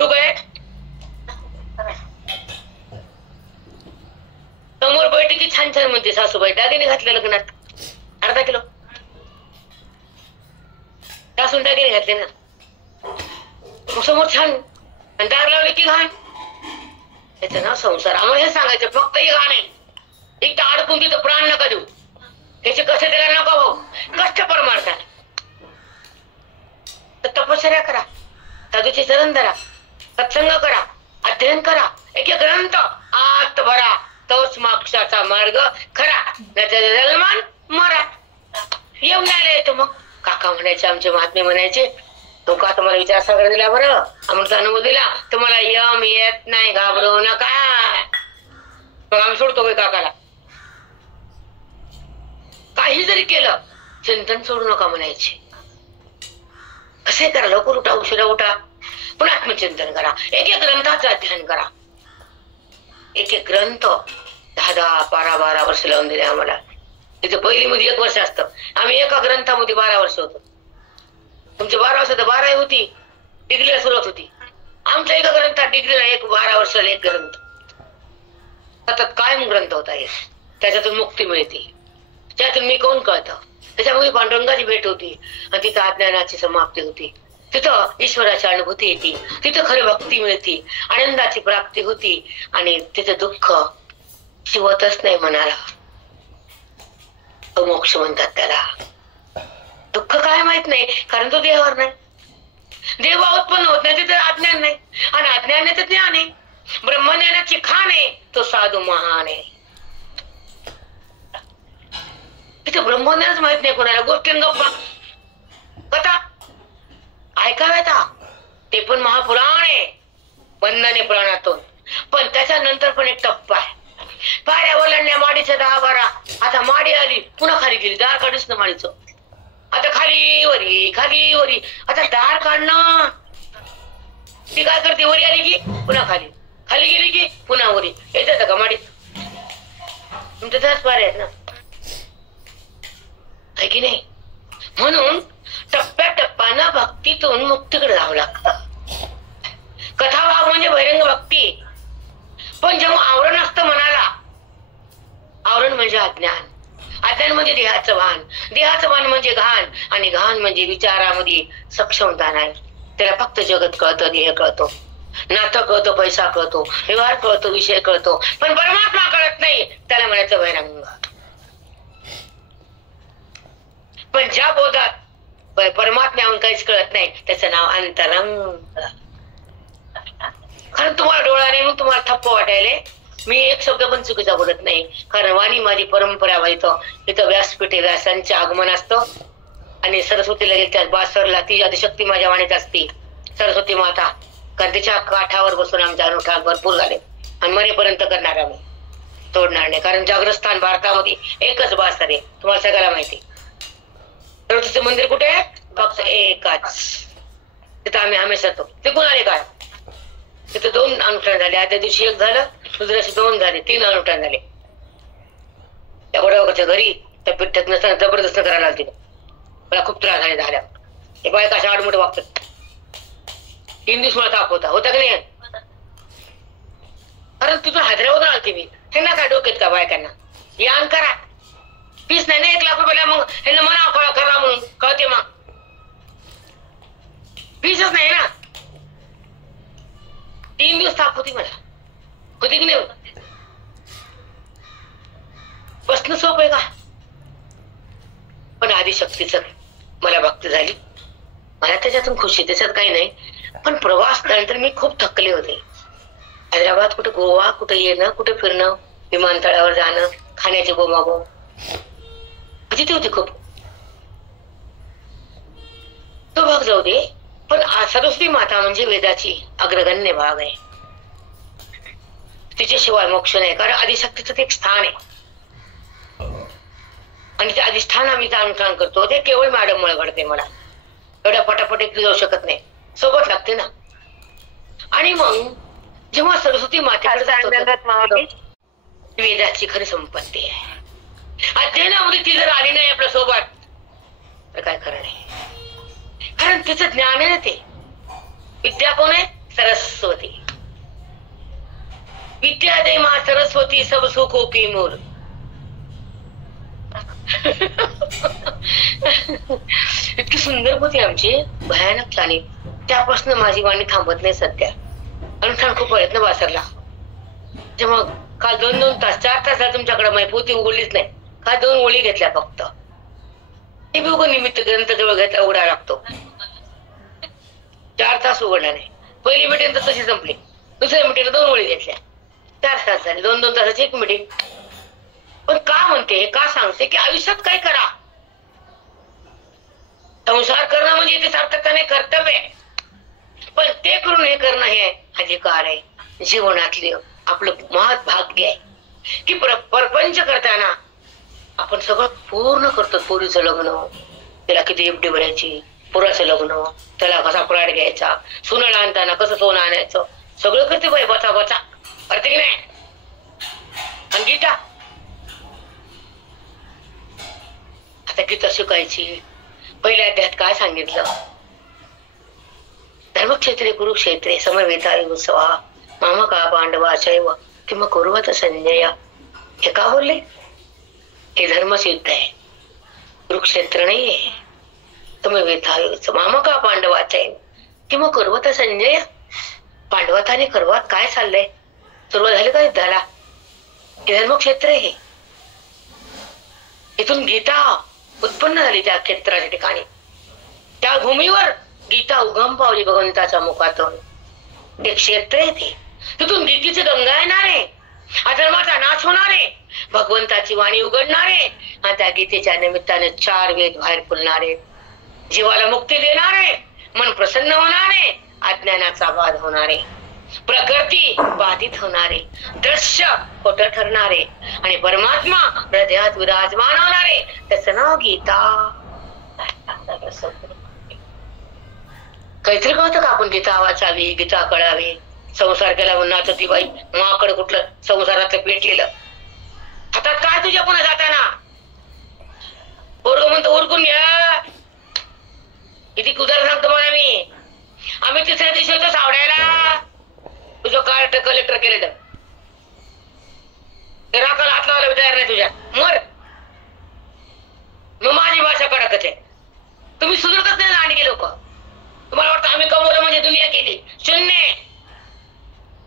तू काय समोर बैठकी छान छान म्हणते सासूबाई, दागिने घातले लग्नात 1/2 किलो. घासून दागिने घातले ना, मग समोर छान आणि दार लावले की घाण. त्याचं नाव संसार. आम्हाला हे सांगायचं फक्त हे घाण आहे. एक अडकून तिथं प्राण नका देऊ. त्याचे कसे त्याला नका भाऊ, कष्ट परमार्थात. तर तपश्चर्या करा, साधूचे चरण धरा, सत्संग करा, अध्ययन करा, एक ग्रंथ आत भरा, तोच मोक्षाचा मार्ग खरा. जन्मान मरा. येऊन आले येतो. मग काका म्हणायचे, आमचे महात्मे म्हणायचे, तो का तुम्हाला विचार सागर दिला बरं, अमृत अनुभव दिला, तुम्हाला यम येत नाही, घाबरू नका. मग आम्ही सोडतो काही काकाला. काही जरी केलं चिंतन सोडू नका म्हणायचे. कसे करा, लवकर उठा, उशिरा उठा, पण आत्मचिंतन करा. एक ग्रंथाचं अध्ययन करा. एक ग्रंथ 10-10, 12-12 वर्ष लावून दिले आम्हाला. तिथे पहिली मध्ये 1 वर्ष असतं, आम्ही एका ग्रंथामध्ये 12 वर्ष होतो. तुमचे 12 वर्ष तर 12 होती, डिग्रीला सुरुवात होती. आमच्या एका ग्रंथात डिग्रीला 12 वर्षाला एक ग्रंथ, सतत कायम ग्रंथ होता. त्याच्यातून मुक्ती मिळते, त्यातून मी कोण कळतं. त्याच्यामध्ये पांडुरंगाची भेट होती आणि तिथं अज्ञानाची समाप्ती होती. तिथं ईश्वराची अनुभूती येते, तिथं खरी भक्ती मिळते, आनंदाची प्राप्ती होती आणि तिथं दुःख शिवतच नाही मनाला. मोक्ष म्हणतात त्याला. दुःख काय माहित नाही, कारण तो देवावर नाही. देव उत्पन्न होत नाही तिथे अज्ञान नाही, आणि अज्ञानाचं ज्ञान आहे. ब्रह्मज्ञानाची खाण आहे, तो साधू महान आहे. तिथे ब्रह्मज्ञानच माहित नाही कोणाला. गोष्टी गप्पा कथा ऐकाव्याता, ते पण महापुराण आहे, बंधने पुराणातून. पण त्याच्यानंतर पण एक टप्पा आहे. पाऱ्या ओलांडल्या माडीच्या 10-12, आता माडी आली पुन्हा खाली गेली, दार काढूच ना माडीचं. आता खाली वरी, खाली वरी, आता दार काढणं. ती काय करते, वरी आली की पुन्हा खाली, खाली गेली की पुन्हा वरी. येतात का माडीत? तुमच्या त्याच पाऱ्या आहेत ना, आहे की नाही? म्हणून टप्प्याटप्प्यानं भक्तीतून मुक्तीकडे जावं लागतं. कथाभाग म्हणजे बहिरंग भक्ती. पण जेव्हा आवरण असतं मनाला, आवरण म्हणजे अज्ञान, अज्ञान म्हणजे देहाचं भान, देहाचं भान म्हणजे घाण, आणि घाण म्हणजे विचारामध्ये सक्षमता नाही. त्याला फक्त जगत कळतं, देह कळतो, नातं कळतो, पैसा कळतो, व्यवहार कळतो, विषय कळतो, पण परमात्मा कळत नाही. त्याला म्हणायचं बहिरंग. पण ज्या बोधात परमात्म्याहून काहीच कळत नाही, त्याचं नाव अंतरंग. कारण तुम्हाला डोळा नाही म्हणून तुम्हाला थप्प वाटायले. मी एक शब्द पण चुकीचा बोलत नाही, कारण वाणी माझी परंपरा व्हायचं. इथं व्यासपीठे व्यासांचे आगमन असतं, आणि सरस्वतीला गेल्या बासरला ती आदिशक्ती माझ्या वाणीत असते, सरस्वती माता. कारण तिच्या काठावर बसून आमच्या अनुष्ठान भरपूर झाले, आणि मरेपर्यंत करणार आम्ही, तोडणार नाही. कारण जागृतस्थान भारतामध्ये एकच बासर आहे, तुम्हाला सगळ्याला माहिती. सरस्वतीचं मंदिर कुठे आहे? फक्त एकच. तिथं आम्ही हमेशा येतो. ते कोणाले काय, तिथे 2 अनुष्ठान झाले. आजच्या दिवशी 1 झालं, दुसऱ्या दिवशी 2 झाले, 3 अनुष्ठान झाले. त्या वडावरच्या घरी त्या पिठ्ठत नसताना जबरदस्त करायला लागते. मला खूप त्रास झाला. हे बायका अशा आडमुठे वागतात. 3 दिवस मला ताप होता की नाही? कारण तिथून हैदराबादून आलते मी. ह्यांना काय डोक्यात का बायकांना, यान करा, फीस नाही ना 1 लाख रुपयाला. मग ह्यांना म्हणा करा म्हणून, कळते मग फीसच नाही ना. 3 दिवस ताप होती मला, होती की नाही? बसणं सोपं आहे का? पण आदिशक्तीचं मला भक्ती झाली, मला त्याच्यातून खुशी, त्याच्यात काही नाही. पण प्रवास नंतर मी खूप थकले होते. हैदराबाद कुठे, गोवा कुठे येणं, कुठे फिरणं, विमानतळावर जाणं, खाण्याचे बोमाबो तिथे होती खूप. तो भाग जाऊ दे, पण सरस्वती माता म्हणजे वेदाची अग्रगण्य भाग आहे. तिच्याशिवाय मोक्ष नाही, कारण आदिशक्तीचं ते एक स्थान आहे. आणि ते अधिष्ठान आम्ही अनुष्ठान करतो, ते केवळ मॅडम मुळे घडते. मला एवढ्या पटापट एकटी जाऊ शकत नाही, सोबत लागते ना. आणि मग जेव्हा सरस्वती मातेकडे वेदाची खरी संपत्ती आहे. अध्ययनामध्ये ती जर आली नाही आपल्या सोबत तर काय खरं नाही. कारण तिचं ज्ञान आहे ते. विद्या कोण आहे? सरस्वती. विद्या दे मा सरस्वती, सब सुखो की मूल. इतकी सुंदर होती आमची, भयानक छान. त्यापासून माझी वाणी थांबत नाही सध्या. अनुष्ठान खूप प्रयत्न वासरला. मग काल 2-2 तास 4 तास तुमच्याकडे माझी पोती उघडलीच नाही. काल 2 ओळी घेतल्या फक्त. ते बी उघड निमित्त ग्रंथजवळ घेतला उघडा लागतो. 4 तास उघडला नाही. पहिली मिटिंग तर तशी संपली. दुसऱ्या मिटिंगला 2 ओळी घेतल्या. 4 तास झाले. 2-2 तासाची एक मिटिंग. पण का म्हणते, का सांगते की आयुष्यात काय करा. संसार करणं म्हणजे ते सार्थकाने कर्तव्य आहे. पण ते करून हे करणं हे अधिकार आहे. जीवनातले आपलं महत् भाग्य आहे की परपंच करताना आपण सगळं पूर्ण करतो. पोरीचं लग्न, त्याला किती एफडी भरायची, पोराचं लग्न, त्याला कसा प्लॉट घ्यायचा, सोनं आणताना कसं सोनं आणायचं, सगळं करते बाई बचा बचा. करते की नाही. आणि गीता, आता गीता शिकायची. पहिल्या अध्यायात काय सांगितलं. धर्मक्षेत्रे कुरुक्षेत्रे समवेतायुः उत्सवा मामका पांडवाचैव किम कुर्वत संजय. हे का बोलले. हे धर्मसिद्ध आहे. कुरुक्षेत्र नाहीये. समवेतायुः मामका पांडवाचैव किम कुर्वत संजय. पांडवात आणि कौरवात काय चाललंय. सुरुवात झाली का युद्धाला. हे धर्मक्षेत्र आहे. इथून गीता उत्पन्न झाली. त्या क्षेत्राच्या ठिकाणी, त्या भूमीवर गीता उगम पावली भगवंताच्या मुखातून. ते क्षेत्र आहे ते. तिथून गीतेचे गंगा येणार आहे. अधर्माचा नाश होणार आहे. भगवंताची वाणी उघडणार आहे. आणि त्या गीतेच्या निमित्ताने 4 वेद बाहेर फुलणार आहे. जीवाला मुक्ती देणार आहे. मन प्रसन्न होणार आहे. अज्ञानाचा बाध होणार आहे. प्रकृती बाधित होणार आहे. दृश्य खोटं ठरणार आहे. आणि परमात्मा हृदयात विराजमान होणार आहे. त्याचं नाव गीता. काहीतरी कळतं का आपण गीता वाचावी, गीता कळावी. संसार केला उन्हाचं ती बाई माकडं कुठलं संसारातलं पेटलेलं. हातात काय तुझ्या पुन्हा जाताना. पोरग म्हणतो उरकून घ्या. किती उदाहरण सांगतो मला मी. आम्ही 3ऱ्या दिवशी होतो सावड्याला. तुझं कार्ड कलेक्टर केलेलं. ते राखाला हात लावायला तयार नाही तुझ्या. मर. मग माझी भाषा कडकच आहे. तुम्ही सुधरतच नाही आणखी लोक. तुम्हाला वाटतं आम्ही कमवलं म्हणजे दुनिया केली. शून्य.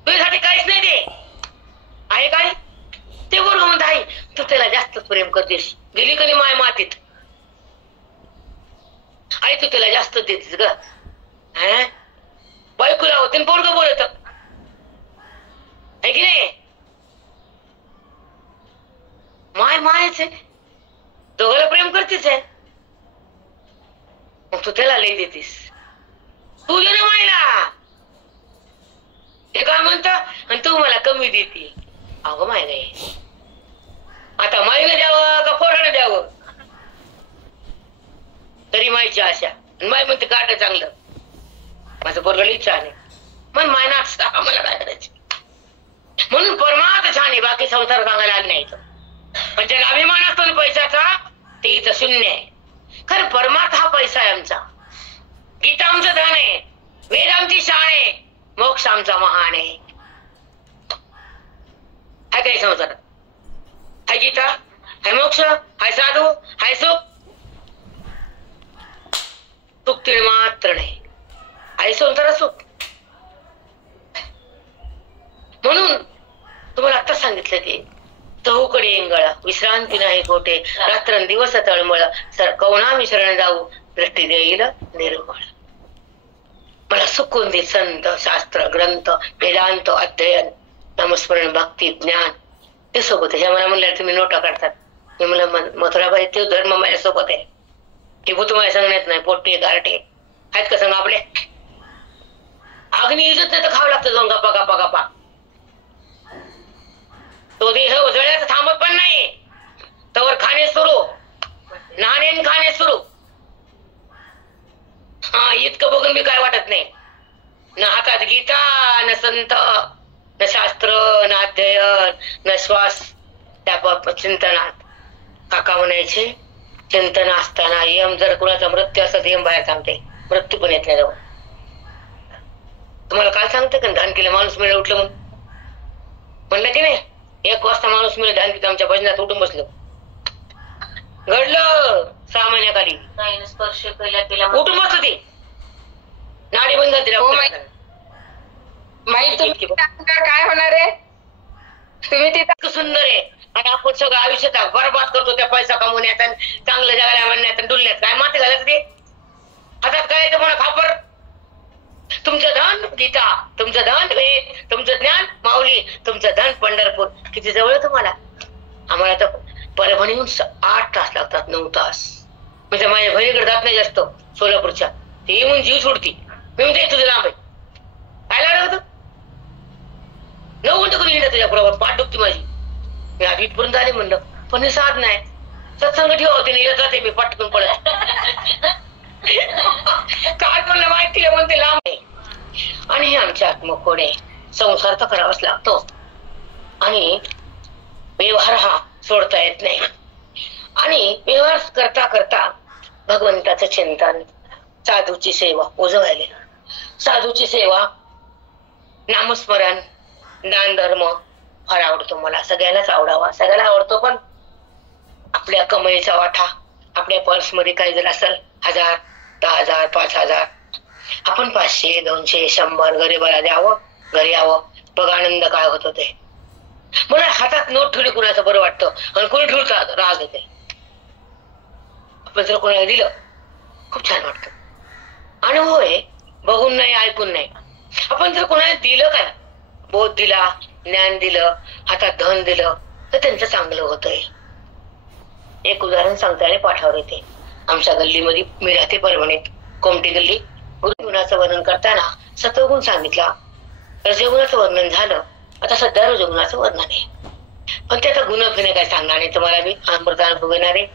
तुझ्यासाठी काहीच नाही ते आहे. काय ते बरोबर म्हणत आहे. तू त्याला जास्त प्रेम करतेस. गेली कधी माय मातीत. आई तू त्याला जास्त देतेस ग. बायकोला होते पोरग बोलत आहे की नाही. माय मायच आहे. दोघाला प्रेम करतेच आहे. मग तू त्याला लई देतीस. तू दे ना मायला. हे काय म्हणत. आणि तू मला कमी देते. अगं माय नाही. आता माईने द्यावं का पोराने द्यावं. तरी माईची आशा. माय म्हणते काट चांगलं. माझं पोरगं लई छान आहे. पण मायना मला काय करायचं. म्हणून परमार्थ छान आहे. बाकी संसार सांगायला आले नाही. पण ज्याला अभिमान असतो ना पैशाचा ते इथं शून्य आहे. खरं परमार्थ हा पैसा आहे आमचा. गीता आमचं धन आहे. वेद आमची शान आहे. मोक्ष आमचा महान आहे. हाय काय संसारात. हाय गीता, हाय मोक्ष, हाय साधू, हाय सुख. सुख तीळ मात्र नाही. हाय संसारात सुख. म्हणून तुम्हाला आता सांगितलं की चहूकडे इंगळा विश्रांती नाही कोठे. रात्रंदिवस तळमळ कवना मिश्रण जाऊ दृष्टी देईल निर्मळ. मला सुकून दे संत शास्त्र ग्रंथ वेदांत अध्ययन नामस्मरण भक्ती ज्ञान ते सोबत आहे. मला म्हणलं तुम्ही नोटा काढतात. मी म्हणलं मथुराबाई ते धर्म माझ्या सोबत आहे. की भूत माझ्या सांगण्यात नाही. पोट्टे गारटे आहेत का सांग आपले. अग्नी इजत नाही तर खावं लागतं जाऊन गप्पा गप्पा गप्पा. तो देह उजळ्याचं थांबत पण नाही. तवर खाणे सुरू. नाणे खाणे सुरू. हा इतकं बघून मी काय वाटत नाही. न हातात गीता न संत न शास्त्र न अध्ययन न श्वास त्या चिंतनात. काका म्हणायचे चिंतन असताना यम जर कुणाचा मृत्यू असत यम बाहेर सांगते. मृत्यू पण येत नाही जवळ. तुम्हाला काय सांगते का ध्यान केलं माणूस मिळेल उठलं म्हणून. म्हणलं की नाही 1 वाजता माणूस मिळेल ध्यान केलं आमच्या भजनात उठून बसलो. घडलं 6 महिन्याखाली ताईने स्पर्श केला उठून बसत ते नाडी बंद झाली माई तुम्ही काय होणार आहे? तुम्ही तिथं सुंदर आहे आणि आपण सगळं आयुष्यात बरबाद करतो त्या पैसा कमवण्यात आणि चांगलं जगायला म्हणण्यात आणि डुलण्यात. काय माती घालत ते हातात काय येतं म्हणा खापर. तुमचं धन गीता, तुमचं धन वेद, तुमचं ज्ञान माऊली, तुमचं धन पंढरपूर. किती जवळ आहे तुम्हाला? आम्हाला तर परभणीहून 8 तास लागतात, 9 तास. म्हणजे माझ्या बहिणीकडे जात नाही जास्त सोलापूरच्या. ती येऊन जीव सोडती. मी म्हणते तुझं लांब आहे काय लागलं होतं 9 घंटे कधी हिंडा तुझ्या बरोबर पाठ दुखती माझी. मी आधी इथपर्यंत आले म्हणलं पण हे साध नाही. सत्संग ठेवा होते येत राहते मी पटकन पडत. काय म्हणलं माहिती म्हणते लांब आहे. आणि हे आमच्या आत्मकोड आहे. संसार तर करावाच लागतो आणि व्यवहार हा सोडता येत नाही. आणि व्यवहार करता करता भगवंताचं चिंतन, साधूची सेवा ओझवायले. साधूची सेवा, नामस्मरण, दान धर्म फार आवडतो मला. सगळ्यांनाच आवडावा, सगळ्यांना आवडतो. पण आपल्या कमाईचा वाटा आपल्या पर्स मध्ये काही जर असेल 1000, 10,000, 5,000 आपण 500, 200, 100 गरीबाला द्यावं, घरी यावं. बघ आनंद काय होतो ते. मला हातात नोट ठेवली कुणाचं बरं वाटतं आणि कोणी ठेवतात राग येते. आपण जर कोणाला दिलं खूप छान वाटतं. अनुभव आहे, बघून नाही ऐकून नाही. आपण जर कोणाला दिलं काय, बोध दिला, ज्ञान दिलं, हातात धन दिलं तर त्यांचं चांगलं होतंय. एक उदाहरण सांगता आणि पाठावर येते. आमच्या गल्लीमध्ये मी राहते परभणीत, कोमटी गल्ली. गुणाचं वर्णन करताना सत्वगुण सांगितला, रजगुणाचं वर्णन झालं. आता सध्या रजगुणाचं वर्णन आहे. पण ते आता गुण फिने काय सांगणार नाही तुम्हाला. मी अमृतानुभव घेणार आहे.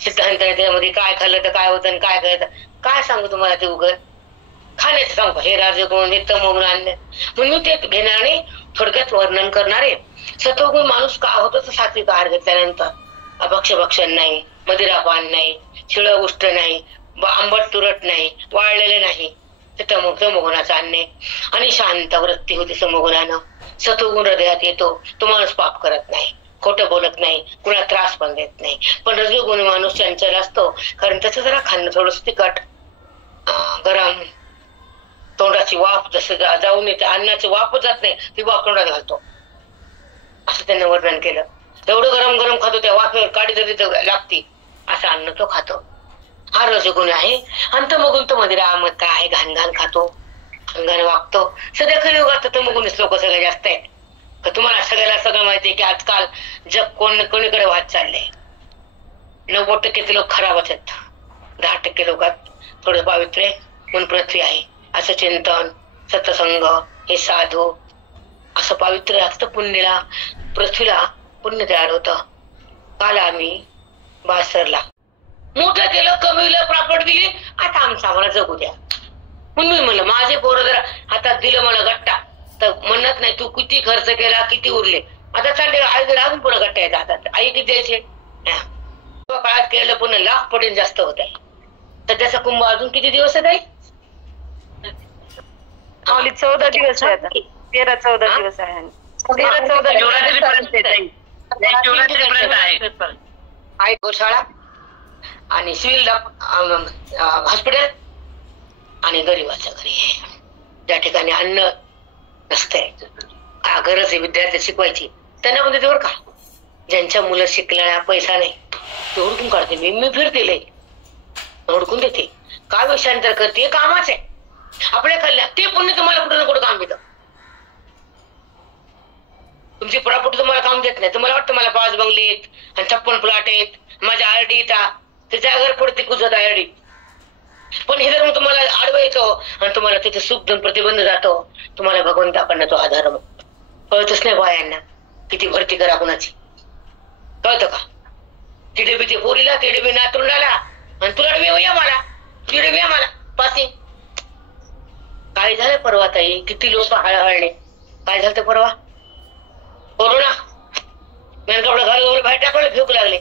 सिद्धांत त्यामध्ये काय खाल्लं तर काय होतं आणि काय खायचं काय सांगू तुम्हाला. ते उघड खाण्याचं सांगू हे राजगुण हे तमोगुण आणणे म्हणून मी ते घेणार नाही. थोडक्यात वर्णन करणार आहे. सत्वगुण माणूस का होतो तर सात्विक आहार घेतल्यानंतर अभक्ष्य नाही, मदिरापान नाही, शिळ उष्ट नाही, आंबट तुरट नाही, वाळलेले नाही. ते तमोगुणाचं आणणे आणि शांत वृत्ती होती समोगुणानं. सत्वगुण हृदयात येतो. तो माणूस पाप करत नाही, खोटं बोलत नाही, कुणाला त्रास पण देत नाही. पण रजोगुण माणूस चंचल असतो. कारण त्याचं जरा खाणं थोडंसं तिखट, गरम, तोंडाची वाफ जसं जाऊन येते, अन्नाची वाफ जात नाही ती वाफ तोंडात घालतो असं त्यांनी वर्णन केलं. एवढं गरम गरम खातो त्या वाफेवर काडी जरी लागती असं अन्न तो खातो. हा रजगुण आहे. आणि तमोगुण तो मदिरा मग काय घाण घाण खातो, घाण वागतो. सध्या खरी युगात तमोगुणीच लोक सगळे जास्त आहेत. तर तुम्हाला सगळ्याला सगळं माहितीये की आजकाल जग कोणीकडे वाहत चाललंय. 90% लोक खराबच आहेत. 10% लोकात थोडं पावित्र्य म्हणून पृथ्वी आहे असं चिंतन, सत्संग, हे साधू असं पावित्र्य असतं. पुण्याला पृथ्वीला पुण्य तयार होतं. काल आम्ही बासरला मोठं केलं, कमीला प्रॉपर्ट दिली. आता आमचं आम्हाला जगू द्या म्हणून मी म्हणलं माझे पोरं जर हातात दिलं मला गट्टा तर म्हणत नाही तू किती खर्च केला किती उरले. आता चालले आई जर अजून पुन्हा गट्टा येतात हातात. आई किती द्यायचे काळात केलेलं पुन्हा लाख पटीने जास्त होत आहे. तर त्याचा कुंभ अजून किती दिवस आहे? 14 दिवस आहे. 13-14 दिवस आहे. 13-14 आहे गोशाळा आणि सिव्हिल हॉस्पिटल आणि गरीबाच्या घरी ज्या ठिकाणी अन्न नसतंय, गरज आहे विद्यार्थी शिकवायची त्यांना पण देते बरं का. ज्यांच्या मुलं शिकलेला पैसा नाही ते हुडकून काढते. मी फिरते हुडकून देते. काय विषयांतर करते कामाच आहे आपल्या कल्याण. ते पुण्य तुम्हाला कुठं ना कुठं काम देतं. तुमची प्रॉपर्टी तुम्हाला काम देत नाही. तुम्हाला वाटतं मला 5 बंगले आहेत आणि 56 प्लॉट आहेत, माझ्या आरडी त्याच्या घर पडते कुजत आरडी. पण हे जर तुम्हाला आडवं येतो आणि तुम्हाला तिथे सुख देऊन प्रतिबंध जातो. तुम्हाला भगवंताकडनं तो आधार कळतच नाही. बायांना किती भरती करा कुणाची कळतं का? तिडे ते पोरीला, तिडे बी नातरुंडाला आणि तुला या मला, तिडे या मला पासिंग. काय झालं परवा ताई? किती लोक हळहळणे. काय झालं परवा? कोरोना. मेनकापडं घर बाहेर टाकलं, फेकू लागले.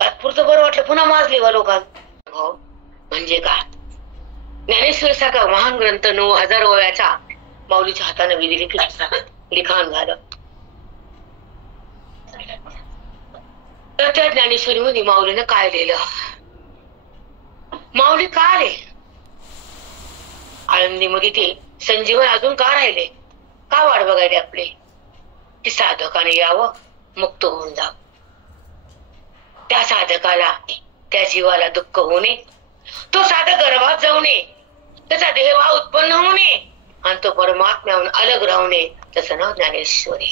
तात्पुरतं बरं वाटलं, पुन्हा माजले वा लोकांना. हो म्हणजे काय? ज्ञानेश्वर सारखा महान ग्रंथ 9000 वयाचा माऊलीच्या हाताने विधी लिखाण झालं. तर त्या ज्ञानेश्वरीमध्ये माऊलीनं काय लिहिलं? माऊली का आले आळंदीमध्ये? ते संजीवन अजून का राहिले? का वाट बघायला आपले? की साधकाने यावं, मुक्त होऊन जावं. त्या साधकाला, त्या जीवाला दुःख होऊ नये, तो साधक गर्भात जाऊ नये, त्याचा देहभाव उत्पन्न होऊ नये आणि तो परमात्म्याहून अलग राहू नये. तसं नाव ज्ञानेश्वरी.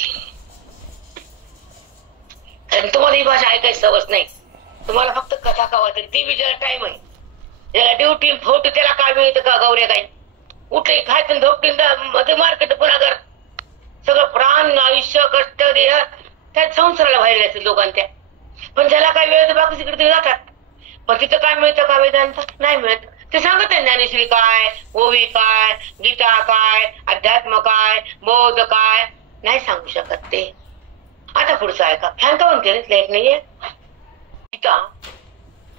कारण तुम्हाला ही भाषा ऐकायची सवच नाही. तुम्हाला फक्त कथा कवा तरी ती विजय टाइम आहे. ज्याला ड्युटी फोटो त्याला काय मिळतं का? गौऱ्या काय उठे खायचं झोपटीन मार्केट पुन्हा घर सगळं प्राण आयुष्य कष्ट देह त्या संसाराला बाहेर असतील लोकांच्या. पण ज्याला काय मिळतं बाकी तिकडे ते जातात. पण तिथं काय मिळतं का? वेदांत नाही मिळत. ते सांगत आहे ज्ञानेश्वरी काय, ओवी काय, गीता काय, अध्यात्म काय, बौद्ध काय, नाही सांगू शकत ते. आता पुढचं ऐका. फॅन का म्हणते लाईट नाहीये. गीता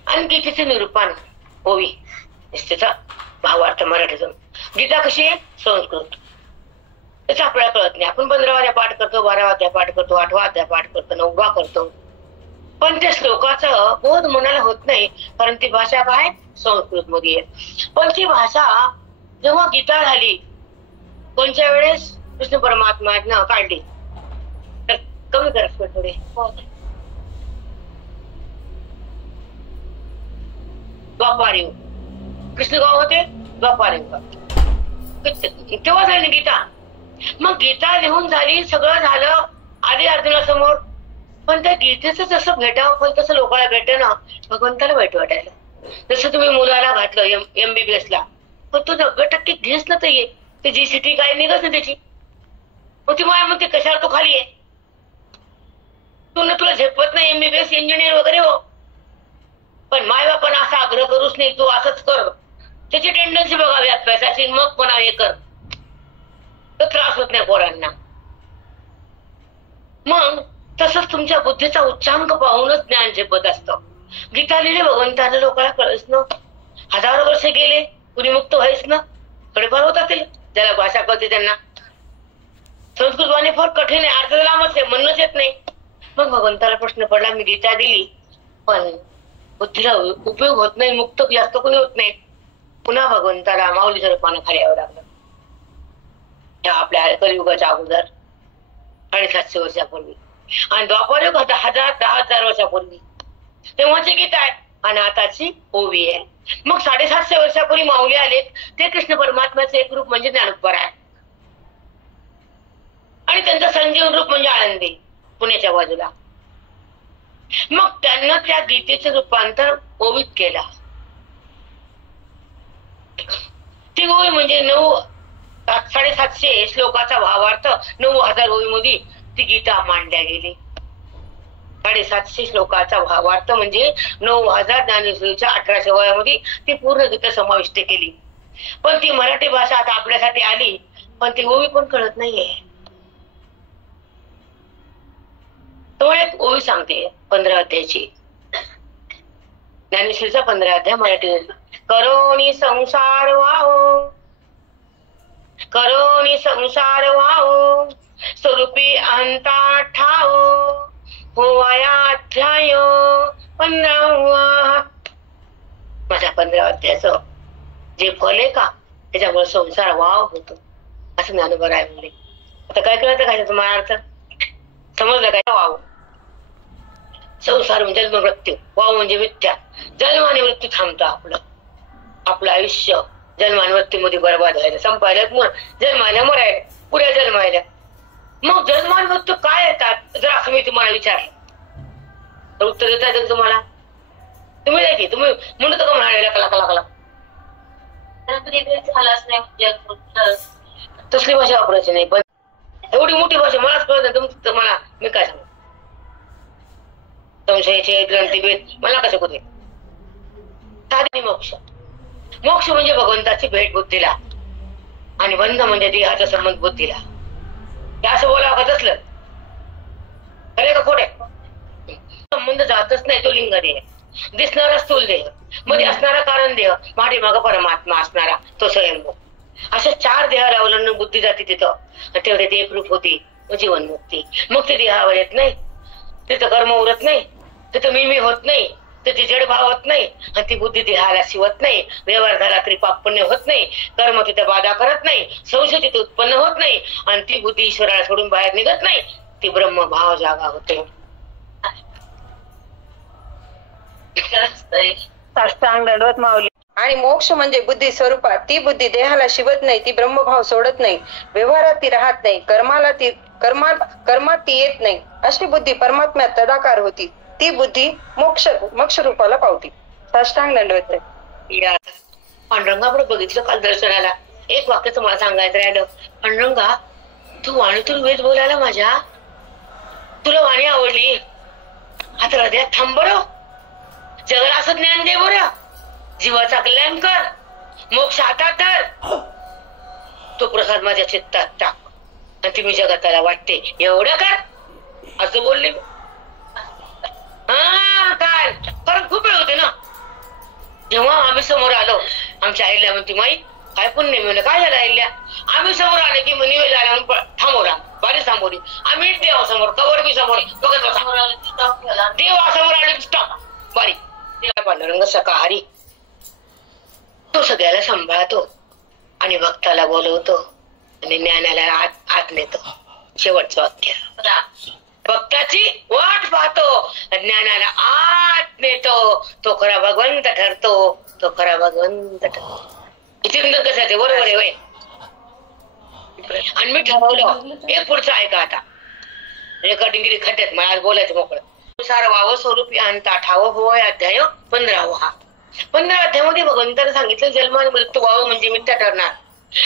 आणि गीतेचे निरूपण ओवी त्याचा भावार्थ मराठीतून. गीता कशी आहे? संस्कृत. त्याचा आपल्याला कळत नाही. आपण 15 अध्याय पाठ करतो, 12 अध्याय पाठ करतो, 8 अध्याय पाठ करतो, 9 करतो. पण त्या श्लोकाचं बोध मनाला होत नाही, कारण ती भाषा काय? संस्कृत मध्ये आहे. पण ती भाषा जेव्हा गीता झाली कोणत्या वेळेस? कृष्ण परमात्म्यानं काढली. तर कमी करा थोडे. द्वापार युग. कृष्ण गाव होते द्वापार युग. तेव्हा झाली गीता. मग गीता लिहून झाली, सगळं झालं, आली अर्जुनासमोर. पण त्या गीतेचं जसं भेटावं फल तसं लोकांना भेटलं ना, भगवंताला वाईट वाटायला. जसं तुम्ही मुलाला घातलं MBBS ला, पण तो 90% घेस ना ते GCT काय निघत ना त्याची. मग ती माया म्हणते कशाला तो खाली आहे, तुला झेपत नाही MBBS इंजिनियर वगैरे हो. पण माय बापानं असा आग्रह करूच नाही, तू असंच कर. त्याची टेंडन्सी बघावी अभ्यासाची, मग पण हे कर, तर त्रास होत नाही पोरांना. मग तसंच तुमच्या बुद्धीचा उच्चांक पाहूनच ज्ञान झेपत असतं. गीता लिहिले भगवंतानं, लोकांना कळच ना. 1000 वर्ष गेले, कुणी मुक्त व्हायच ना. थोडेफार होतात ते, ज्याला भाषा कळते त्यांना. संस्कृत वाणी फार कठीण आहे, अर्थ लांबच आहे, म्हणणंच येत नाही. मग भगवंताला प्रश्न पडला, मी गीता दिली पण बुद्धीला उपयोग होत नाही, मुक्त जास्त कोणी होत नाही. पुन्हा भगवंताला माऊलीच्या रूपानं खाली यावं लागलं. आपल्या कलियुगाच्या अगोदर 750 वर्षापूर्वी. आणि द्वापार युग 10,000 वर्षापूर्वी. तेव्हाची गीता आहे आणि आताची ओवी आहे. मग 750 वर्षापूर्वी माऊली आले, ते कृष्ण परमात्म्याचे एक रूप म्हणजे ज्ञानोबा आहे आणि त्यांचं संजीवन रूप म्हणजे आळंदी पुण्याच्या बाजूला. मग त्यांना त्या गीतेचं रूपांतर ओवीत केला. ती ओवी म्हणजे 750 श्लोकाचा भावार्थ 9000 ओवी मध्ये ती गीता मांडल्या गेली. 750 श्लोकाचा भावार्थ म्हणजे 9000 ज्ञानेश्वरीच्या 1800 वयामध्ये ती पूर्ण गीता समाविष्ट केली. पण ती मराठी भाषा आता आपल्यासाठी आली, पण ती ओवी पण कळत नाहीये. तो एक ओवी सांगते 15 अध्यायाची. ज्ञानेश्वरीचा 15 अध्याय मराठी. करोनी संसार वाहो, करोनी संसार वाहो, स्वरूपी अंता ठाओ, होवाया अध्याय 15. माझ्या 15 अध्यायाचं जे फल आहे का, त्याच्यामुळे संसार वाव होतो असं ज्ञानोबा राय म्हणले. आता काय कळतं काय तुम्हाला अर्थ समजलं काय? वाव संसार म्हणजे जन्म मृत्यू, वाव म्हणजे मिथ्या. जन्म आणि मृत्यू थांबतो. आपलं आयुष्य जन्म आणि मृत्यूमध्ये बरबाद व्हायला, संपायला, जन्मायला, मरायला, पुढे जन्मायला. मग जन्म आणि मृत्यू काय येतात जर असं मी तुम्हाला विचारलं तर उत्तर देता येतं तुम्हाला? तुम्ही नाही की तुम्ही म्हणत का म्हणाले कला कला कला तसली भाषा वापरायची नाही. पण एवढी मोठी भाषा मलाच कळत नाही, तुम्हाला मी काय सांगू? संशयाचे ग्रंथीभेद मला कसं कुठे? साधी मोक्ष. मोक्ष म्हणजे भगवंताची भेट बुद्धीला आणि बंध म्हणजे देहाचा संबंध बुद्धीला. असं बोलावं का तसलं? खरे का खोटे? संबंध जातच नाही. तो लिंग देह, दिसणारा स्थूल देह, मध्ये असणारा कारण देह, पाठीमाग परमात्मा असणारा तो स्वयंभू. अशा 4 देहाला अवलंबून बुद्धी जाते तिथं. तेवढे ते एक रूप होती जीवन मुक्ती. मग ते देहावर येत नाही, तिथं कर्म उरत नाही, तिथं मी होत नाही, तर ती जड भाव होत नाही, आणि ती बुद्धी देहाला शिवत नाही, व्यवहार झाला तरी पाप पुण्य होत नाही, कर्म तिथे बाधा करत नाही, संशय तिथे उत्पन्न होत नाही, आणि ती बुद्धी ईश्वराला सोडून बाहेर निघत नाही, ती ब्रह्म भाव जागा होते. साष्टांग दंडवत माऊली. आणि मोक्ष म्हणजे बुद्धी स्वरूपात ती बुद्धी देहाला शिवत नाही, ती ब्रह्मभाव सोडत नाही, व्यवहारात ती राहत नाही, कर्मात ती येत नाही, अशी बुद्धी परमात्म्यात तदाकार होती, ती बुद्धी मोक्ष रूपाला पावती. साष्टांग दंडवत. पांडुरंगाकडे बघितलं काल दर्शनाला, एक वाक्याचं मला सांगायचं राहिलं. पांडुरंगा, तू वाणीतून वेद बोलायला माझ्या, तुला वाणी आवडली, आता हृदयात थांब बरं, जगाला असं ज्ञान दे बरं, जीवाचा कल्याण कर, मोक्ष हातात धर, तो प्रसाद माझ्या चित्तात टाक, आणि ती मी जगाताला वाटते एवढं कर, असं बोलले. हा काल कारण खूप वेळ होते ना, जेव्हा आम्ही समोर आलो, आमच्या आईला म्हणती, माई काय पुण्य म्हणलं, काय झालं आईल्या, आम्ही समोर आले की निवेद आला म्हणून थांबवला, बारी थांबवली, आम्ही देवासमोर, कवर बी समोर बघत बसा, देवासमोर आले की स्टॉप बारी. पांडुरंग सकाहारी, तो सगळ्याला सांभाळतो आणि भक्ताला बोलवतो आणि ज्ञानाला आत नेतो. शेवटचं वाक्य, भक्ताची वाट पाहतो, ज्ञानाला आत नेतो, तो खरा भगवंत ठरतो, तो खरा भगवंत ठरतो. किती सुंदर कसं ते, बरोबर आहे वय. आणि मी ठरवलं, एक पुढचं ऐका आता, रेकॉर्डिंग खड्ड्यात मला आज बोलायचं मोकळं. संसार वाव स्वरूपी अंता ठाव होय अध्याय 15. 15 अध्यायामध्ये भगवंताने सांगितलं जन्म आणि मृत्यू व्हावं म्हणजे मिथ्या ठरणार,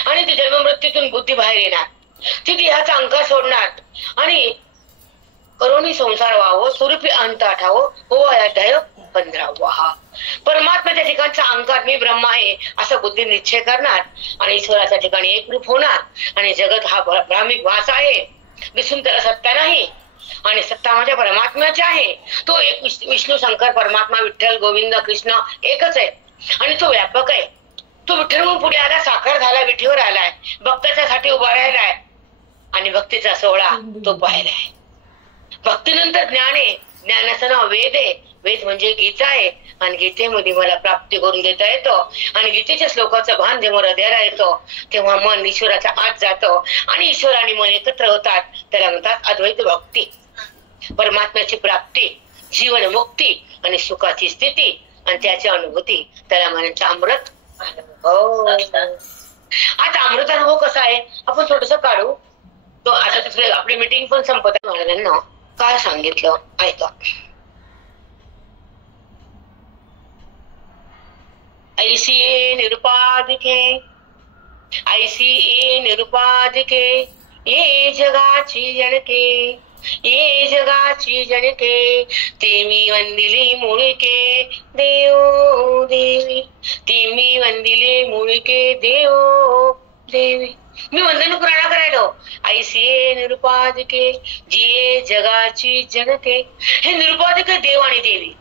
आणि ते जन्म मृत्यूतून बुद्धी बाहेर येणार, ती देहाचा अंकार सोडणार, आणि करोनी संसार व्हावं स्वरूपी अंता ठाव होय अध्याय 15. परमात्म्याच्या ठिकाणचा अंकार मी ब्रह्म आहे असा बुद्धी निश्चय करणार, आणि ईश्वराच्या ठिकाणी एकरूप होणार, आणि जगत हा भ्रामिक भास आहे, दिसून त्याला सत्ता नाही, आणि सत्ता माझ्या परमात्म्याची आहे. तो एक विष्णू शंकर परमात्मा विठ्ठल गोविंद कृष्ण एकच आहे, आणि तो व्यापक आहे. तो विठ्ठल म्हणून पुढे आला, साकार झाला, विठीवर आलाय, भक्ताच्यासाठी उभा राहिलाय, आणि भक्तीचा सोहळा तो पाहिलाय. भक्तीनंतर ज्ञान आहे, ज्ञानाचं नाव वेद आहे, वेद म्हणजे गीता आहे, आणि गीतेमध्ये मला प्राप्ती करून देता येतो, आणि गीतेच्या श्लोकाचं भान जेव्हा हृदयाला येतो तेव्हा मन ईश्वराच्या आत जातो, आणि ईश्वर आणि मन एकत्र होतात, त्याला म्हणतात अद्वैत भक्ती. परमात्म्याची प्राप्ती, जीवन मुक्ती आणि सुखाची स्थिती, आणि त्याची अनुभूती, त्याला म्हणायचं अमृत अनुभव. आता अमृत अनुभव कसा आहे आपण थोडस काढू. तो आता आपली मीटिंग पण संपत आहे. महाराजांना काय सांगितलं ऐका. ऐसी निरुपाधिके, ऐसी निरुपाधिके, ये जगाची जणके, ये जगाची जणके, ते मी वंदिली मुळके देव देवी, ते मी वंदिले मुळके देव देवी. मी वंदन कुणाला करायलो, ऐसी निरुपाधिके, जी जगाची जनके. हे निरुपाधिक देव आणि देवी,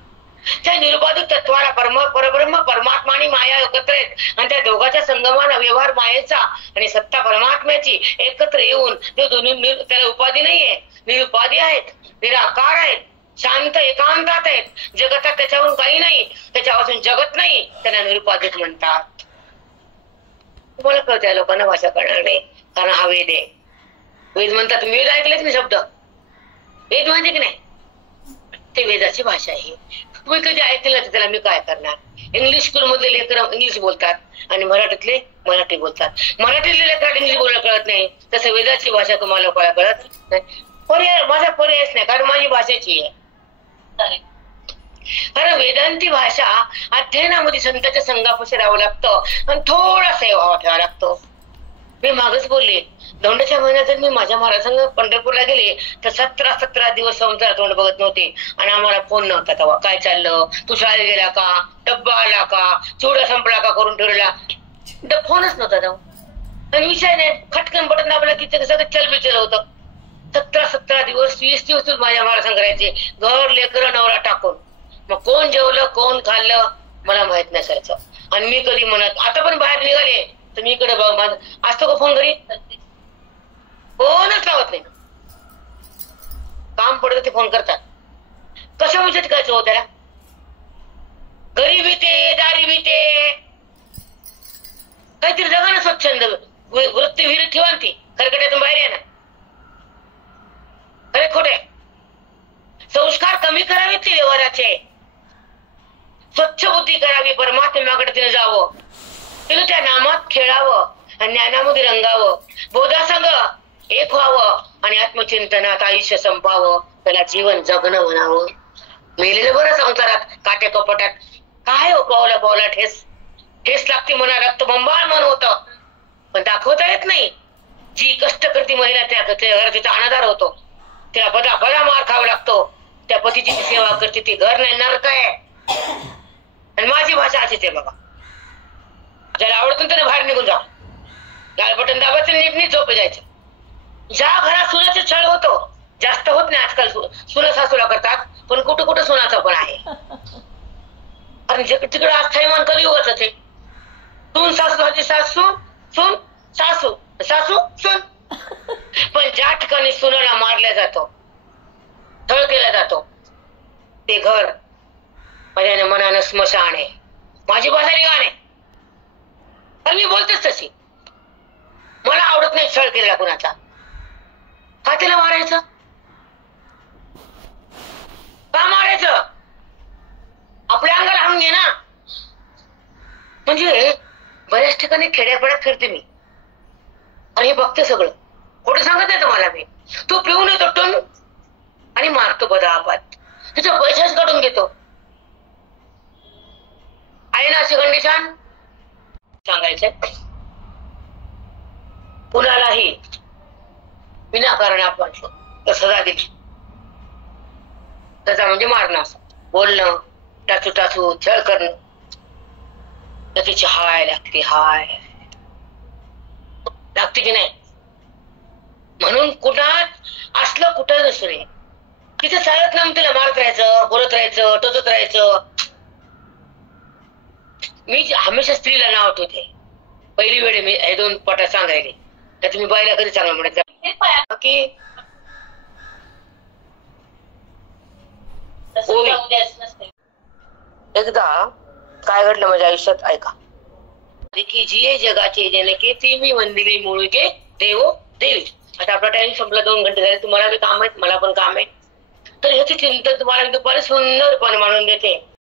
त्या निरुपाधिक तत्वाला परब्रह्म परमात्मा आणि माया एकत्र आहेत, आणि त्या दोघांच्या संगमानं व्यवहार मायेचा आणि सत्ता परमात्म्याची एकत्र येऊन ते दोन्ही, त्याला उपाधी नाहीये, निरुपाधी आहेत, निराकार आहेत, शांत एकांतात आहेत, जगतात त्याच्यावरून काही नाही, त्याच्यापासून जगत नाही, त्याला निरुपाधिक म्हणतात. तुम्हाला कळत आहे, लोकांना भाषा करणार नाही, कारण हा वेद आहे. वेद म्हणतात, वेद ऐकलेच नाही शब्द, वेद म्हणजे की नाही, ते वेदाची भाषा आहे. तुम्ही कधी ऐकलं तर त्याला मी काय करणार. इंग्लिश स्कूल मधले लेकर इंग्लिश बोलतात, आणि मराठीतले मराठी बोलतात. मराठीतले लेकर इंग्लिश बोलायला कळत नाही, तसं वेदाची भाषा तुम्हाला कळत नाही. पर्याय, माझा पर्यायच नाही, कारण माझी भाषेची आहे. कारण वेदांती भाषा अध्ययनामध्ये संतांच्या संघापाशी राहावं लागतं, आणि थोडासा व्हावा ठेवावा लागतो. मी मागच बोलले, धोंडाच्या महिन्यात जर मी माझ्या महाराजांना पंढरपूरला गेले तर 17 दिवस संसार तोंड बघत नव्हते, आणि आम्हाला फोन नव्हता तेव्हा. काय चाललं, तू शाळेत गेला का, डब्बा आला का, चिवडा संपला का करून ठेवलेला, फोनच नव्हता तेव्हा. आणि विषय नाही, खटकन बटन दाबला की ते सगळं चलबिचल होतं. 17 दिवस 20 दिवस माझ्या महाराजांना करायचे, घर लेकर नवरा टाकून. मग कोण जेवलं कोण खाल्लं मला माहित नसायचं. आणि मी कधी म्हणत, आता पण बाहेर निघाले तर मी इकडे बघ, माझं असतो का फोन घरी, कोणच लावत नाही. काम पडलं ते फोन करतात. कशामुळे चिटकायचं हो त्याला? गरीबी ते दारिबी ते काहीतरी जगा ना स्वच्छंद वृत्ती विहिरीत ठेवा ती खरकट्यातून बाहेर आहे ना. खरे खोटे संस्कार कमी करावेत ते व्यवहाराचे, स्वच्छ बुद्धी करावी, परमात्म्याकडे तिने जावं, तिने त्या नामात खेळावं आणि ज्ञानामध्ये रंगावं, बोधासंग एक व्हावं आणि आत्मचिंतनात आयुष्य संपावं, त्याला जीवन जगणं म्हणावं. मेलेलं बरं संसारात काटे कपटात काय हो, पावला पावला ठेस ठेस लागते म्हणा, रक्तबंबाळ मन होतं पण दाखवता येत नाही. जी कष्ट करती महिला त्या तिचा अनादार होतो, तिला पदा पदा मार खावा लागतो. त्या पतीची सेवा करते ती घर नाही नरक आहे. आणि माझी भाषा अशीच आहे बघा. ज्याला आवडतं त्याने बाहेर निघून जा, लाल बटन दाबायचं नीट झोप जायचं. ज्या घरात सुनाचा छळ होतो, जास्त होत नाही आजकाल, सुना सासूला करतात पण कुठं कुठं सुनाचा पण आहे. कारण तिकडे अस्थायमान कलियुगाच आहे. सून सासू सासू सून सासू सासू सून. पण ज्या ठिकाणी सुनाला मारला जातो, छळ केला जातो, ते घर माझ्या मनानं स्मशान आहे. माझी भाषा गाणे तर मी बोलतेच तशी. मला आवडत नाही छळ केलेला कुणाचा. का तिला मारायचं? का मारायचं? आपल्या अंगाला हाणून घे ना. म्हणजे बऱ्याच ठिकाणी खेड्यापाड्यात फिरते मी आणि हे बघते सगळं. खोटं सांगत नाही तुम्हाला मी. तो पिऊन येतो टन आणि मारतो बदाबाद, तिचा पैसाच काढून घेतो. आहे ना अशी कंडिशन? सांगायचं कुणालाही विनाकारण आपण सजा दिली, सजा म्हणजे मारणं, असं बोलणं, टाचू टाचू छळ करणं, तर तिची हाय लागते, हाय लागते की नाही. म्हणून कुठात असलं कुठं नसणे, तिथे चालत नाही तिला मारत राहायचं, बोलत राहायचं, टोचत राहायचं. मी हमेशा स्त्रीला नाव ठेवते. पहिली वेळ मी हे दोन पटा सांगायले, तर तुम्ही बाईला कधी चांगलं म्हणत की एकदा काय घडलं माझ्या आयुष्यात ऐका. की जिये जगाचे जनके ती मी वंदिली मुळके देवो देवी. आता आपला टाइम संपला, 2 घंटे झाले. तुम्हाला बी काम आहे, मला पण काम आहे. तर ह्याची चिंता तुम्हाला दुपारी सुंदरपणे मांडून देते.